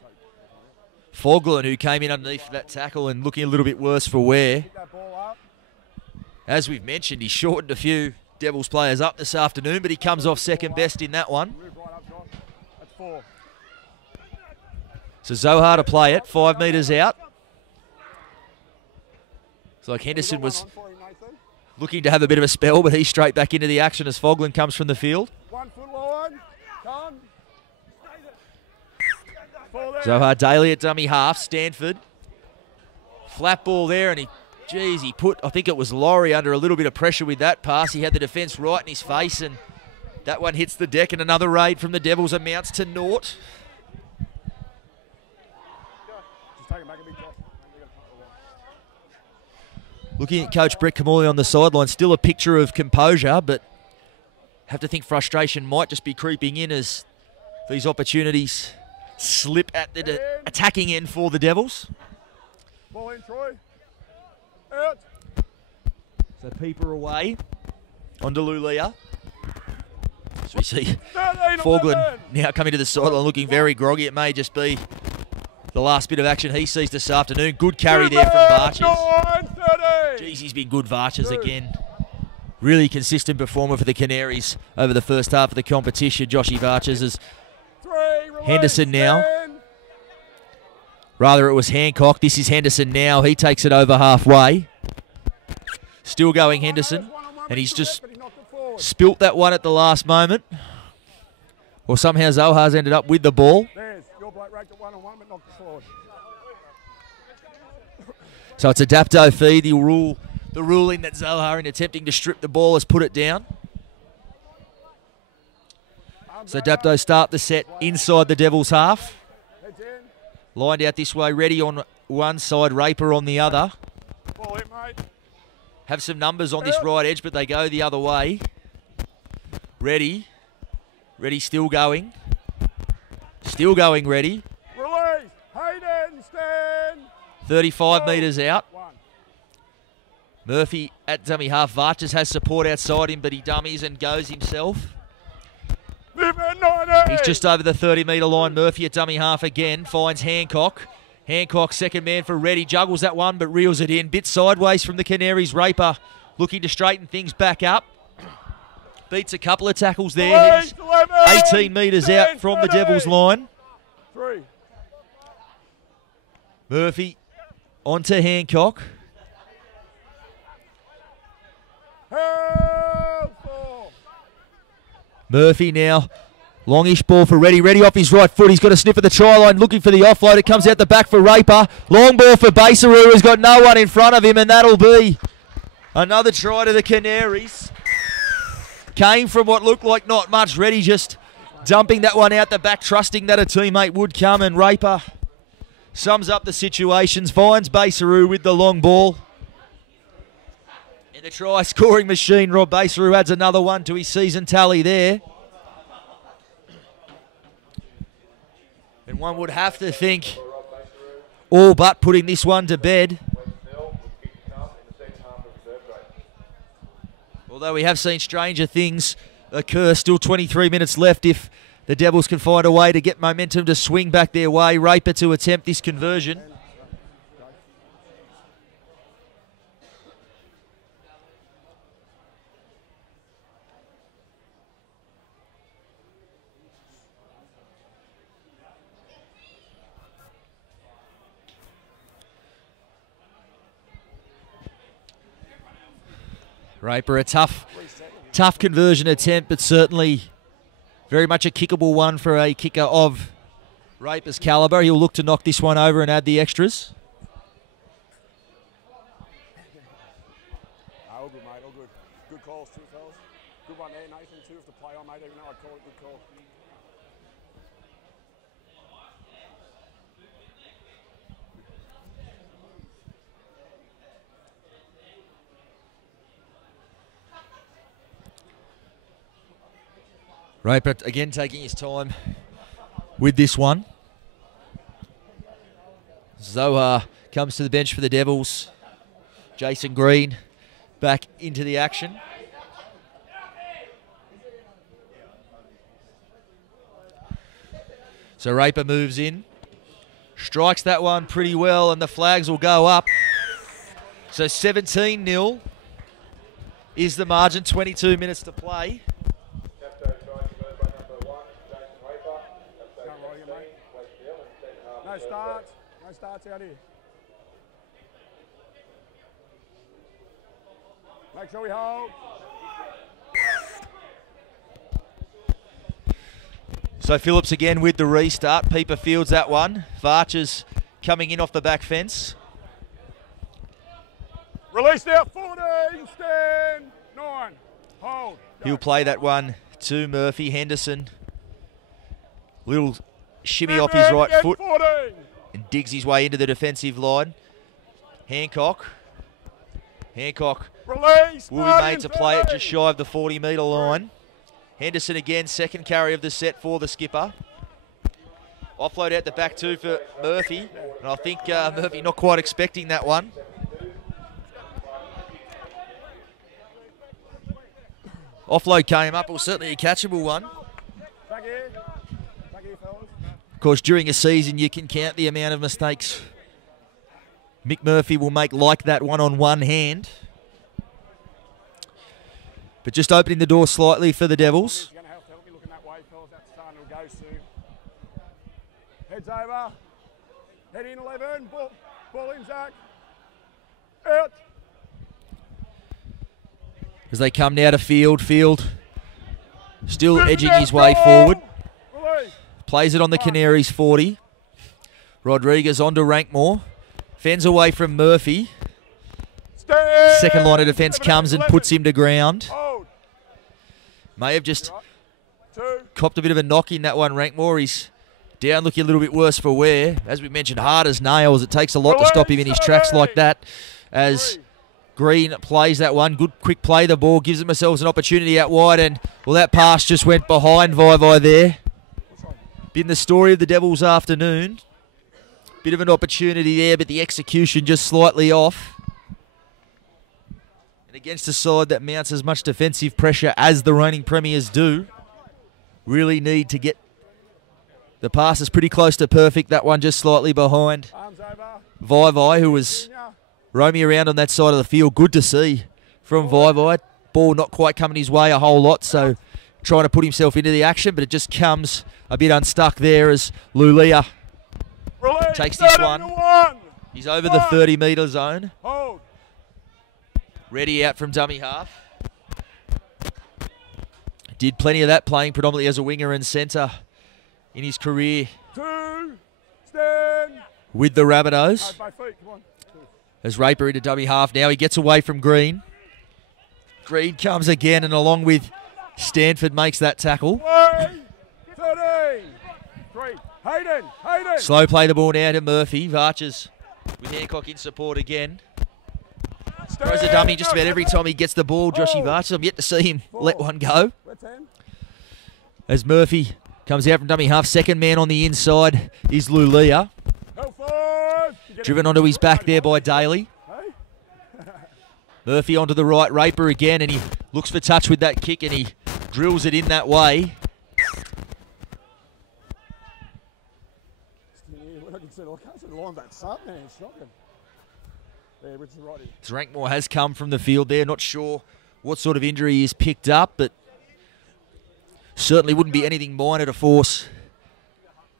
Foglin who came in underneath that tackle and looking a little bit worse for wear. Pick that ball up. As we've mentioned, he shortened a few Devils players up this afternoon, but he comes off second best in that one. Move right up, Josh. That's 4. So Zohar to play it, 5 metres out. It's like Henderson was looking to have a bit of a spell, but he's straight back into the action as Foglin comes from the field. 1 foot line. Come. Zohar Daly at dummy half. Stanford. Flat ball there, and he put, I think it was Laurie, under a little bit of pressure with that pass. He had the defence right in his face, and that one hits the deck, and another raid from the Devils amounts to naught. Looking at Coach Brett Kamali on the sideline, still a picture of composure, but have to think frustration might just be creeping in as these opportunities slip at the attacking end for the Devils. Ball in, Troy. Out. So Peeper away on Delulia. So we see 13, Forglin now coming to the sideline looking very groggy. It may just be the last bit of action he sees this afternoon. Good carry there from Varches. Jeez, he's been good, Varches again. Really consistent performer for the Canaries over the first half of the competition. Joshy Varches is Henderson now. Rather, it was Hancock. This is Henderson now. He takes it over halfway. Still going Henderson. And he's just spilt that one at the last moment. Or somehow Zohar's ended up with the ball. So it's a Dapto feed. The ruling that Zohar, in attempting to strip the ball, has put it down. So Dapto start the set inside the Devils' half. Lined out this way, Ready on one side, Raper on the other. Have some numbers on this right edge, but they go the other way. Ready still going. Still going, Ready. Release. Hayden, stand. 35 metres out. Murphy at dummy half. Varches has support outside him, but he dummies and goes himself. He's just over the 30-metre line. Murphy at dummy half again. Finds Hancock. Hancock, second man for Ready. Juggles that one, but reels it in. Bit sideways from the Canaries. Raper looking to straighten things back up. Beats a couple of tackles there. He's 18 metres out from the Devils' line. Murphy onto Hancock. Murphy now. Longish ball for Ready. Ready off his right foot. He's got a sniff at the try line, looking for the offload. It comes out the back for Raper. Long ball for Baseroo, who's got no one in front of him, and that'll be another try to the Canaries. Came from what looked like not much. Ready just dumping that one out the back, trusting that a teammate would come, and Raper sums up the situations, finds Baseroo with the long ball. In the try-scoring machine, Rob Baseroo adds another one to his season tally there. And one would have to think all but putting this one to bed. Although we have seen stranger things occur, still 23 minutes left if the Devils can find a way to get momentum to swing back their way. Raper to attempt this conversion. Raper, a tough conversion attempt, but certainly very much a kickable one for a kicker of Raper's calibre. He'll look to knock this one over and add the extras. All good, mate, all good. Good calls too, fellas. Good one there, Nathan, too, if the play on, mate, even though I called it, good call. Raper again taking his time with this one. Zohar comes to the bench for the Devils. Jason Green back into the action. So Raper moves in, strikes that one pretty well, and the flags will go up. So 17-0 is the margin, 22 minutes to play. No starts out here. Make sure we hold. So Phillips again with the restart. Peeper fields that one. Varchers coming in off the back fence. Release now, 14, stand, 9, hold. He'll play that one to Murphy. Henderson, little shimmy off his right foot 14. and digs his way into the defensive line. Hancock Release, will be made to play it just shy of the 40-metre line. Henderson again, second carry of the set for the skipper. Offload out the back two for Murphy, and I think Murphy not quite expecting that one. Offload came up, it was certainly a catchable one. Back here, fellas. Of course, during a season, you can count the amount of mistakes Mick Murphy will make like that one on one hand. But just opening the door slightly for the Devils. You're going to have to help me looking that way, fellas. That's starting to go soon. Heads over. Head in 11. Ball in, Zach. Out. As they come now to Field still edging his way forward. Plays it on the Canaries 40. Rodriguez on to Rankmore. Fends away from Murphy. Second line of defence comes and puts him to ground. May have just copped a bit of a knock in that one, Rankmore. He's down looking a little bit worse for wear. As we mentioned, hard as nails. It takes a lot to stop him in his tracks like that. As Green plays that one. Good quick play. The ball gives themselves an opportunity out wide. And, well, that pass just went behind Vai there. Been the story of the Devils' afternoon. Bit of an opportunity there, but the execution just slightly off. And against a side that mounts as much defensive pressure as the reigning premiers do, really need to get the passes pretty close to perfect. That one just slightly behind Vai, who was roaming around on that side of the field. Good to see from Vai. Ball not quite coming his way a whole lot, so trying to put himself into the action, but it just comes a bit unstuck there as Lulia takes this one. He's over the 30-metre zone. Ready out from dummy half. Did plenty of that, playing predominantly as a winger and centre in his career with the Rabbitohs. As Raper into dummy half now. He gets away from Green. Green comes again, and along with Stanford makes that tackle. 13, 3, Hayden. Slow play the ball now to Murphy. Varchers with Hancock in support again. Throws a dummy just about every time he gets the ball, Joshy Varchers. I'm yet to see him let one go. As Murphy comes out from dummy half, second man on the inside is Lulia. Driven onto his back there by Daly. Murphy onto the right, Raper again, and he looks for touch with that kick, and he drills it in that way. Rankmore has come from the field there. Not sure what sort of injury he's picked up, but certainly wouldn't be anything minor to force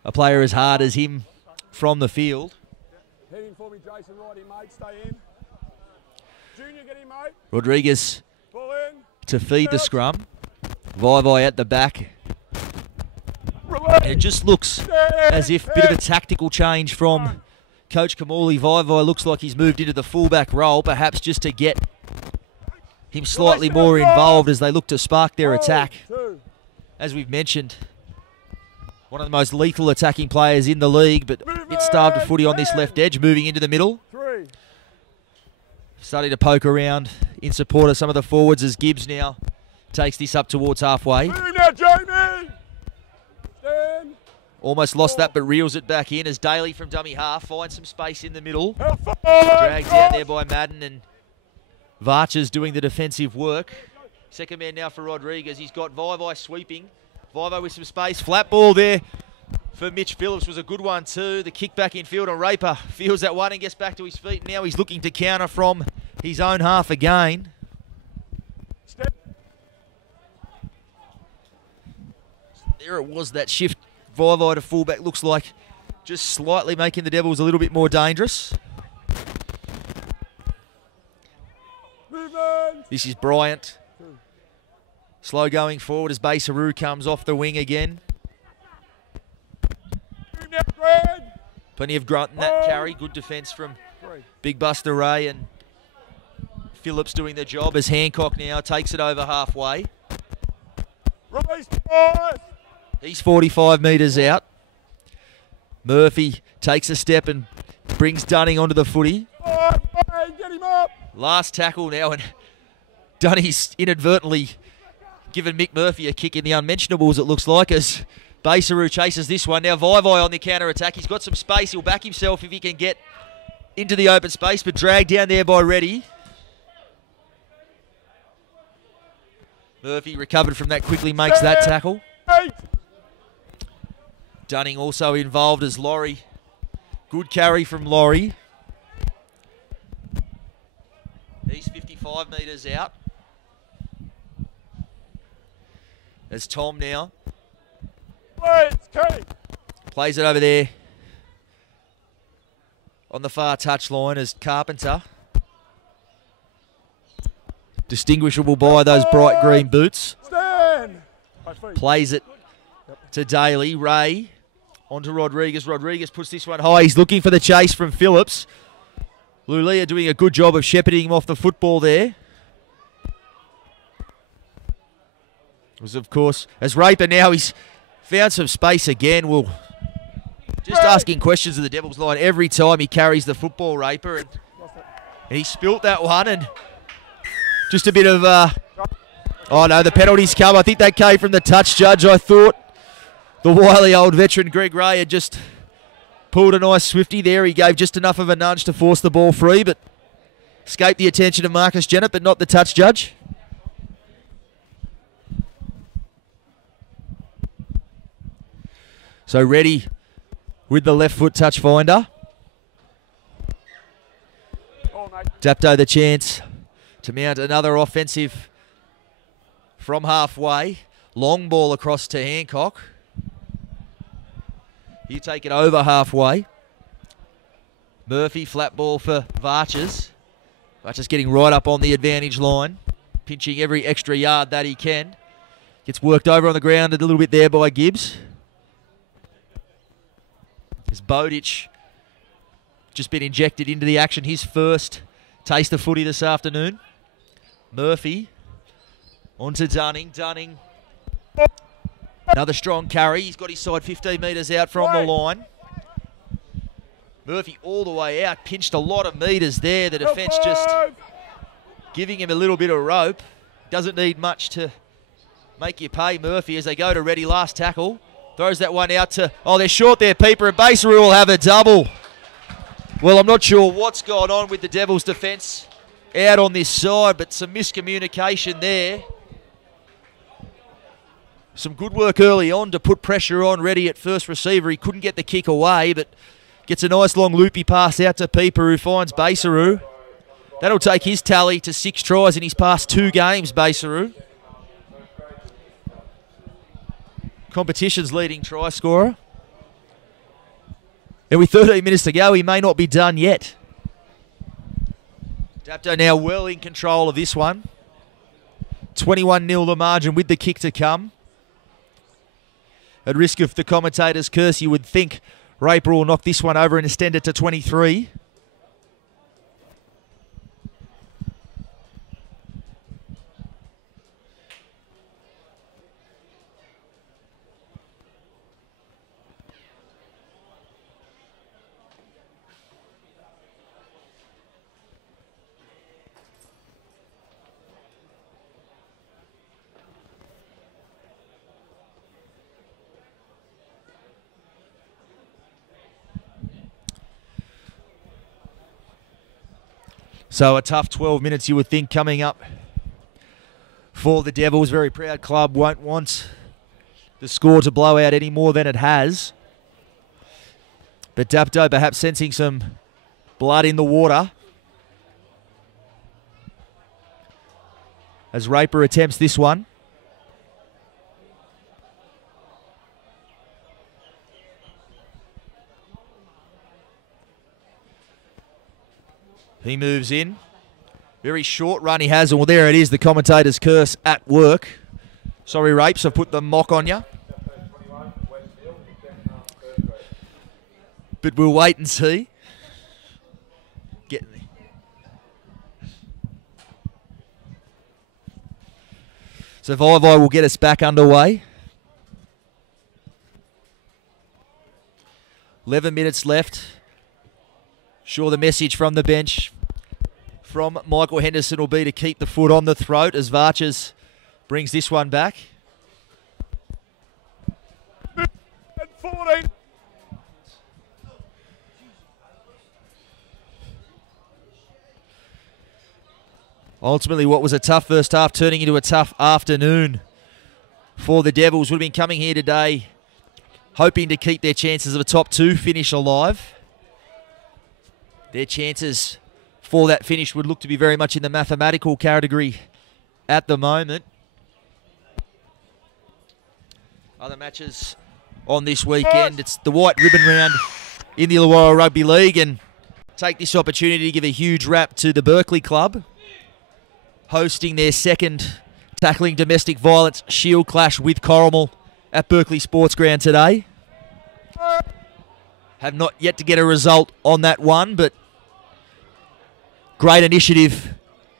a player as hard as him from the field. Heading for me, Jason. Right in, mate. Stay in. Junior, get in, mate. Rodriguez Ball in. to feed the scrum. Vai at the back. And it just looks as if a bit of a tactical change from Coach Kamali. Vai looks like he's moved into the fullback role, perhaps just to get him slightly more involved as they look to spark their attack. As we've mentioned, one of the most lethal attacking players in the league, but a bit starved of footy on this left edge, moving into the middle. Starting to poke around in support of some of the forwards as Gibbs now takes this up towards halfway. Now, Jamie. Stand. Almost lost that, but reels it back in as Daly from dummy half finds some space in the middle. Dragged down there by Madden, and Varchers doing the defensive work. Second man now for Rodriguez. He's got Vai sweeping. Vai with some space. Flat ball there for Mitch Phillips was a good one too. The kick back in field on Raper. Feels that one and gets back to his feet. Now he's looking to counter from his own half again. There it was, that shift. Vai to fullback looks like just slightly making the Devils a little bit more dangerous. This is Bryant. Slow going forward as Basaru comes off the wing again. Plenty of grunt in that carry. Good defence from Big Buster Ray, and Phillips doing the job as Hancock now takes it over halfway. Release, boys. He's 45 metres out. Murphy takes a step and brings Dunning onto the footy. Get him up. Last tackle now, and Dunny's inadvertently given Mick Murphy a kick in the unmentionables, it looks like, as Basaru chases this one. Now Vaivai on the counter-attack. He's got some space. He'll back himself if he can get into the open space, but dragged down there by Reddy. Murphy recovered from that quickly, makes that tackle. Dunning also involved as Laurie. Good carry from Laurie. He's 55 metres out. As Tom now plays it over there on the far touchline as Carpenter. Distinguishable by those bright green boots. Plays it to Daly. Ray onto Rodriguez. Rodriguez puts this one high. He's looking for the chase from Phillips. Lulia doing a good job of shepherding him off the football there. Was, of course, as Raper now, he's found some space again. Well, just asking questions of the Devils line every time he carries the football, Raper. And he spilt that one, and just a bit of, oh no, the penalty's come. I think that came from the touch judge. I thought the wily old veteran Greg Ray had just pulled a nice swifty there. He gave just enough of a nudge to force the ball free, but escaped the attention of Marcus Jennett, but not the touch judge. So Reddy with the left foot touch finder. Dapto the chance to mount another offensive from halfway. Long ball across to Hancock. You take it over halfway. Murphy, flat ball for Varches. Varches getting right up on the advantage line. Pinching every extra yard that he can. Gets worked over on the ground a little bit there by Gibbs. As Bowditch just been injected into the action. His first taste of footy this afternoon. Murphy onto Dunning. Dunning. Another strong carry. He's got his side 15 metres out from the line. Murphy all the way out. Pinched a lot of metres there. The defence just giving him a little bit of rope. Doesn't need much to make you pay, Murphy, as they go to Reddy. Last tackle. Throws that one out to... Oh, they're short there, Peeper, and Basaru will have a double. Well, I'm not sure what's gone on with the Devils' defence out on this side, but some miscommunication there. Some good work early on to put pressure on Reddy at first receiver. He couldn't get the kick away, but gets a nice long loopy pass out to Peeper, who finds Basaru. That'll take his tally to 6 tries in his past 2 games, Basaru. Competition's leading try scorer. And with 13 minutes to go, he may not be done yet. Dapto now well in control of this one. 21-0 the margin with the kick to come. At risk of the commentator's curse, you would think Raper will knock this one over and extend it to 23. So a tough 12 minutes, you would think, coming up for the Devils. Very proud club, won't want the score to blow out any more than it has. But Dapto perhaps sensing some blood in the water as Raper attempts this one. He moves in. Very short run he has. Well, there it is. The commentator's curse at work. Sorry, Rapes. I've put the mock on you. But we'll wait and see. Getting there. So Vai will get us back underway. 11 minutes left. Sure, the message from the bench from Michael Henderson will be to keep the foot on the throat as Varches brings this one back. And 14. Ultimately, what was a tough first half turning into a tough afternoon for the Devils. Would have been coming here today hoping to keep their chances of a top 2 finish alive. Their chances for that finish would look to be very much in the mathematical category at the moment. Other matches on this weekend, it's the white ribbon round in the Illawarra Rugby League, and take this opportunity to give a huge rap to the Berkeley Club, hosting their second tackling domestic violence shield clash with Corrimal at Berkeley Sports Ground today. Have not yet to get a result on that one, but great initiative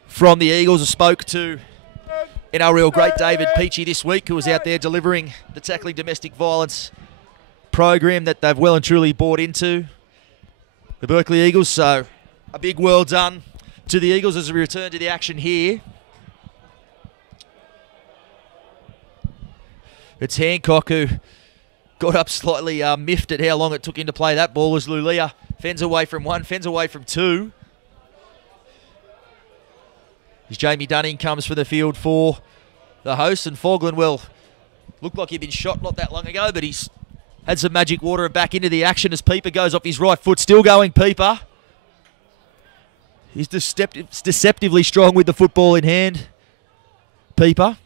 from the Eagles. I spoke to NRL great David Peachy this week, who was out there delivering the tackling domestic violence program that they've well and truly bought into, the Berkeley Eagles. So a big well done to the Eagles as we return to the action here. It's Hancock who got up slightly miffed at how long it took him to play that ball as Lulia fends away from one, fends away from two. As Jamie Dunning comes from the field for the hosts, and Fogland, well, looked like he'd been shot not that long ago, but he's had some magic water and back into the action as Peeper goes off his right foot. Still going, Peeper. He's deceptively strong with the football in hand, Peeper.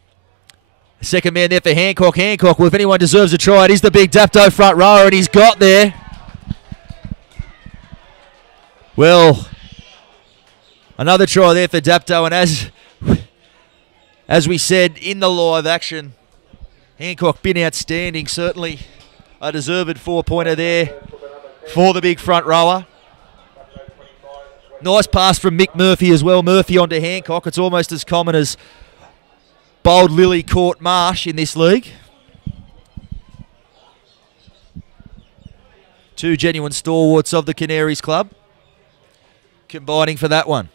Second man there for Hancock. Hancock, well, if anyone deserves a try, it is the big Dapto front rower, and he's got there. Well, another try there for Dapto, and as we said in the live action, Hancock been outstanding. Certainly a deserved 4-pointer there for the big front rower. Nice pass from Mick Murphy as well. Murphy onto Hancock. It's almost as common as Bold Lily caught Marsh in this league. Two genuine stalwarts of the Canaries club combining for that one.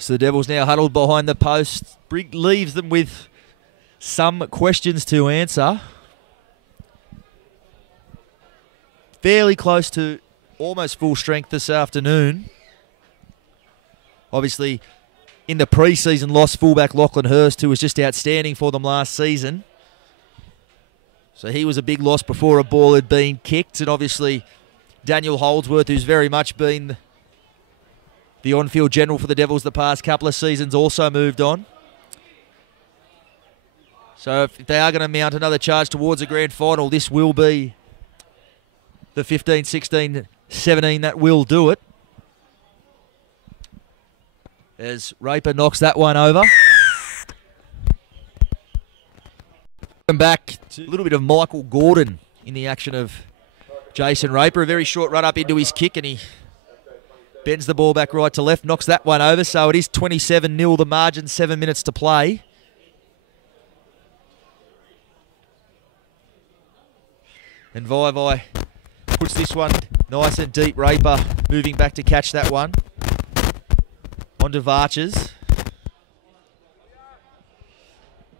So the Devils now huddled behind the post. Brigg leaves them with some questions to answer. Fairly close to almost full strength this afternoon. Obviously, in the pre-season loss, fullback Lachlan Hurst, who was just outstanding for them last season. So he was a big loss before a ball had been kicked. And obviously, Daniel Holdsworth, who's very much been the on-field general for the Devils the past couple of seasons, also moved on. So if they are going to mount another charge towards a grand final, this will be the 15, 16, 17 that will do it. As Raper knocks that one over. And back to a little bit of Michael Gordon in the action of Jason Raper. A very short run up into his kick, and he bends the ball back right to left, knocks that one over. So it is 27-0 the margin, 7 minutes to play. And Vai puts this one nice and deep. Raper moving back to catch that one. Onto Varches.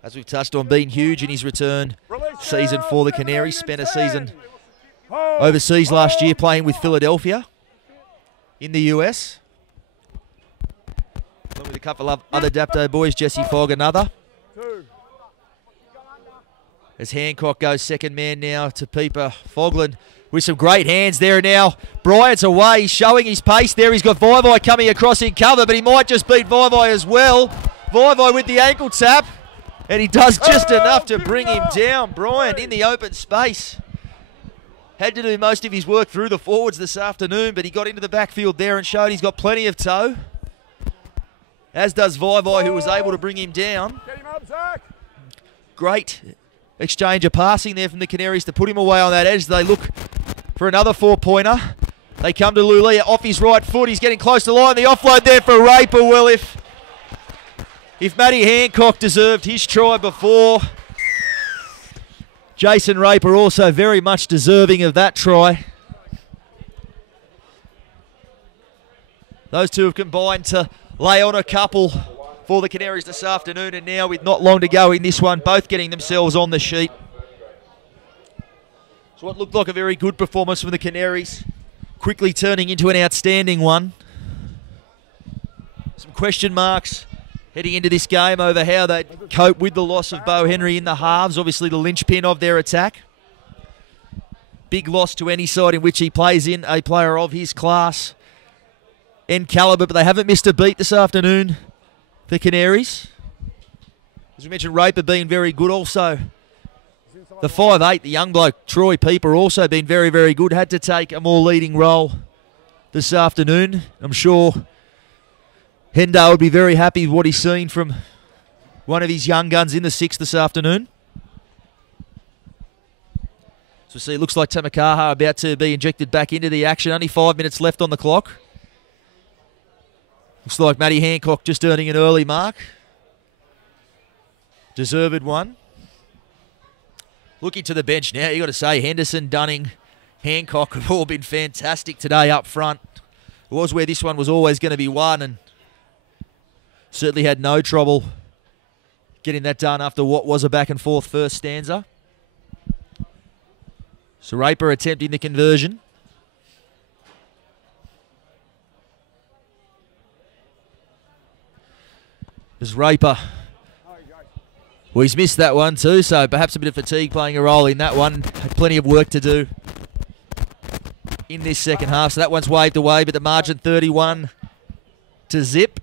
As we've touched on, being huge in his return season for the Canaries. Spent a season overseas last year playing with Philadelphia in the US. Along with a couple of other Dapto boys, Jesse Fogg another. As Hancock goes second man now to Peeper. Fogland with some great hands there now. Bryant's away, he's showing his pace there. He's got Vai coming across in cover, but he might just beat Vai as well. Vai with the ankle tap. And he does just enough to bring him down. Bryant in the open space. Had to do most of his work through the forwards this afternoon, but he got into the backfield there and showed he's got plenty of toe. As does Vai, who was able to bring him down. Get him up, Zach. Great exchange of passing there from the Canaries to put him away on that edge. They look for another 4-pointer. They come to Lulia off his right foot. He's getting close to line. The offload there for Raper. Well, if Matty Hancock deserved his try before, Jason Raper also very much deserving of that try. Those two have combined to lay on a couple for the Canaries this afternoon, and now with not long to go in this one, both getting themselves on the sheet. So what looked like a very good performance from the Canaries, quickly turning into an outstanding one. Some question marks heading into this game over how they cope with the loss of Beau Henry in the halves, obviously the linchpin of their attack. Big loss to any side in which he plays in, a player of his class and calibre, but they haven't missed a beat this afternoon, the Canaries. As we mentioned, Raper being very good also. The 5'8", the young bloke, Troy Pieper, also been very, very good. Had to take a more leading role this afternoon. I'm sure Hendo would be very happy with what he's seen from one of his young guns in the 6th this afternoon. So we see it looks like Tamakaha about to be injected back into the action. Only 5 minutes left on the clock. Looks like Matty Hancock just earning an early mark. Deserved one. Looking to the bench now, you got to say Henderson, Dunning, Hancock have all been fantastic today up front. It was where this one was always going to be won, and certainly had no trouble getting that done after what was a back and forth first stanza. So Raper attempting the conversion. As Raper, well, he's missed that one too, so perhaps a bit of fatigue playing a role in that one. Had plenty of work to do in this second half, so that one's waved away, but the margin 31 to zip.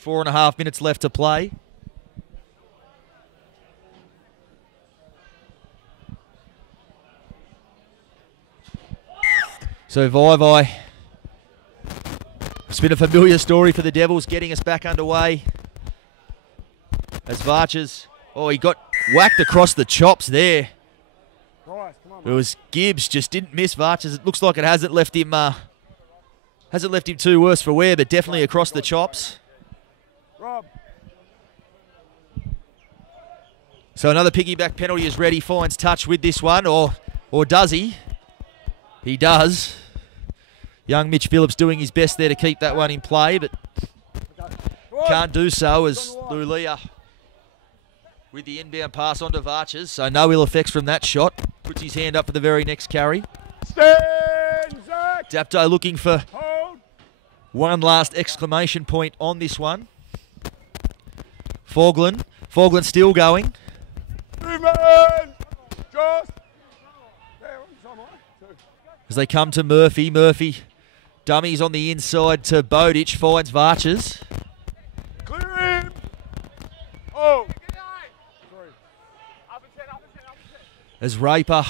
4.5 minutes left to play. So Vai, it's been a familiar story for the Devils, getting us back underway. As Varchers, oh, he got whacked across the chops there. It was Gibbs, just didn't miss Varchers. It looks like it hasn't left him too worse for wear, but definitely across the chops. So another piggyback penalty is ready. Finds touch with this one, or does he? He does. Young Mitch Phillips doing his best there to keep that one in play, but can't do so as Lulia with the inbound pass onto Varchers. So no ill effects from that shot. Puts his hand up for the very next carry. Dapto looking for one last exclamation point on this one. Fogland still going. As they come to Murphy. Murphy dummies on the inside to Bowditch. Finds Varchers. Clear him. Oh. As Raper,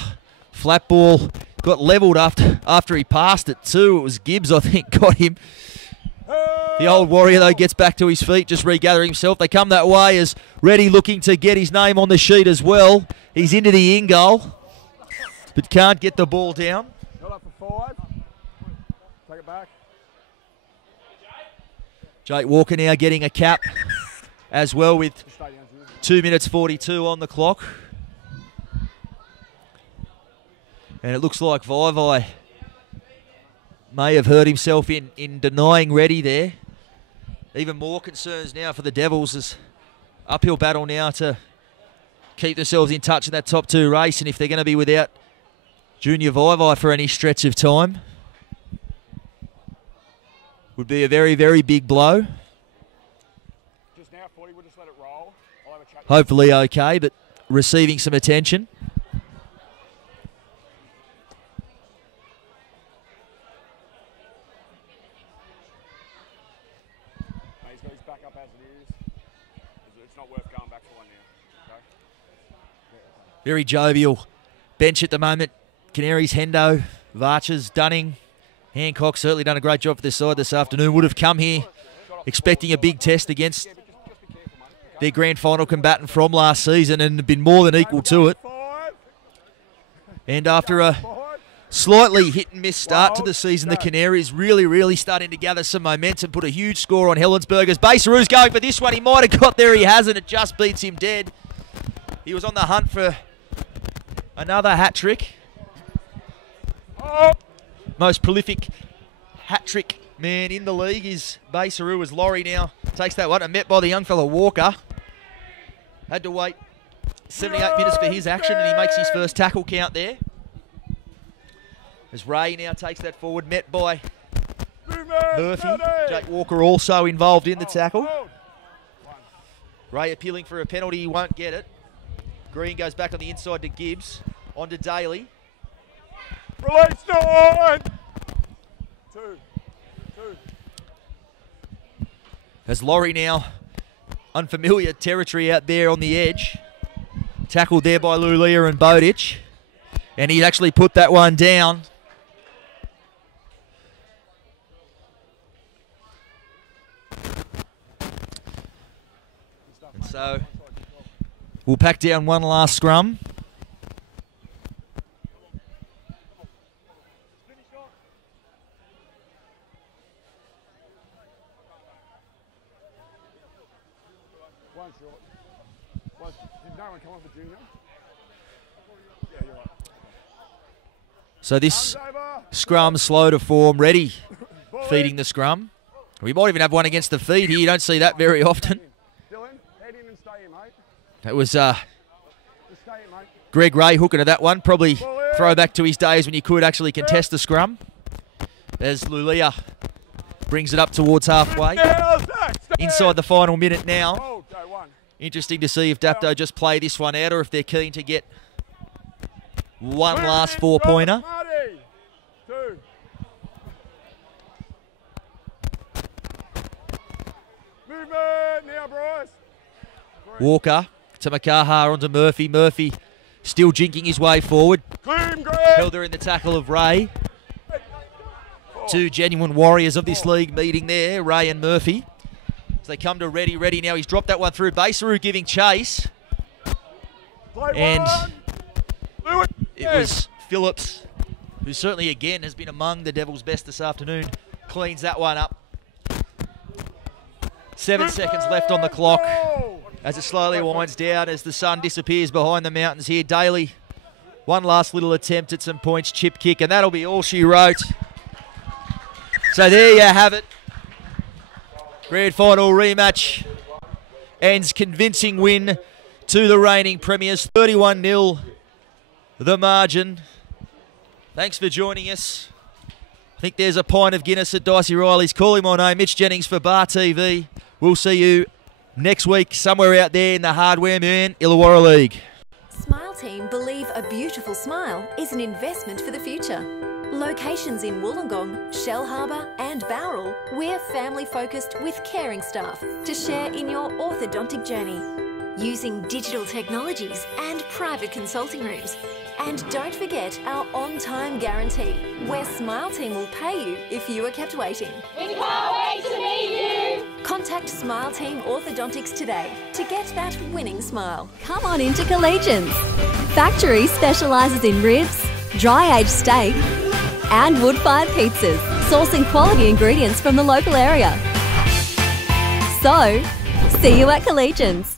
flat ball, got levelled after he passed it too. It was Gibbs, I think, got him. The old Warrior, though, gets back to his feet, just regathering himself. They come that way as Reddy looking to get his name on the sheet as well. He's into the in goal, but can't get the ball down. Got up for 5. Take it back. Jake Walker now getting a cap as well with 2 minutes 42 on the clock. And it looks like Vai may have hurt himself in denying Reddy there. Even more concerns now for the Devils as uphill battle now to keep themselves in touch in that top 2 race. And if they're going to be without Junior Vai for any stretch of time, would be a very, very big blow. Just now, 40, we'll just let it roll. I'll have a chat. Hopefully okay, but receiving some attention. He's got his back up as it is. It's not worth going back for one now. Very jovial bench at the moment. Canaries, Hendo, Varchers, Dunning, Hancock certainly done a great job for this side this afternoon. Would have come here expecting a big test against their grand final combatant from last season and been more than equal to it. And after a slightly hit and miss start to the season, the Canaries really starting to gather some momentum, put a huge score on Helensburg as Baseru's going for this one. He might have got there, he hasn't. It just beats him dead. He was on the hunt for another hat trick. Most prolific hat trick man in the league is Baseru, as Laurie now takes that one and met by the young fella Walker. Had to wait 78 minutes for his action and he makes his first tackle count there. As Ray now takes that forward, met by Murphy. Jake Walker also involved in the tackle. Ray appealing for a penalty, he won't get it. Green goes back on the inside to Gibbs, on to Daly. Release 9! 2. As Laurie now, unfamiliar territory out there on the edge. Tackled there by Lulia and Bowditch. And he actually put that one down. And so we'll pack down one last scrum. One short. Did no one come off the junior? Yeah, you're right. So this scrum slow to form, ready, feeding the scrum. We might even have one against the feed here. You don't see that very often. Dylan, head in and stay in, mate. That was Just stay in, mate. Greg Ray hooking to that one. Probably throwback to his days when you could actually contest the scrum. As Lulia brings it up towards halfway. Inside the final minute now. Interesting to see if Dapto just play this one out or if they're keen to get one last 4-pointer. 2. Movement now, Bryce. Walker to Makaha onto Murphy. Murphy still jinking his way forward. Held her in the tackle of Ray. Two genuine warriors of this league meeting there, Ray and Murphy. As they come to Ready now. He's dropped that one through. Baseru giving chase. And it was Phillips, who certainly again has been among the Devils' best this afternoon, cleans that one up. 7 seconds left on the clock as it slowly winds down as the sun disappears behind the mountains here. Daly, one last little attempt at some points, chip kick, and that'll be all she wrote. So there you have it. Grand final rematch ends convincing win to the reigning premiers. 31-0 the margin. Thanks for joining us. I think there's a pint of Guinness at Dicey Riley's. Calling my name, Mitch Jennings for Bar TV. We'll see you next week somewhere out there in the Hardware Man Illawarra League. Smile Team believe a beautiful smile is an investment for the future. Locations in Wollongong, Shellharbour and Bowral, we're family-focused with caring staff to share in your orthodontic journey. Using digital technologies and private consulting rooms. And don't forget our on-time guarantee, where Smile Team will pay you if you are kept waiting. We can't wait to meet you! Contact Smile Team Orthodontics today to get that winning smile. Come on into Collegians. Factory specialises in ribs, dry-aged steak and wood-fired pizzas, sourcing quality ingredients from the local area. So, see you at Collegians.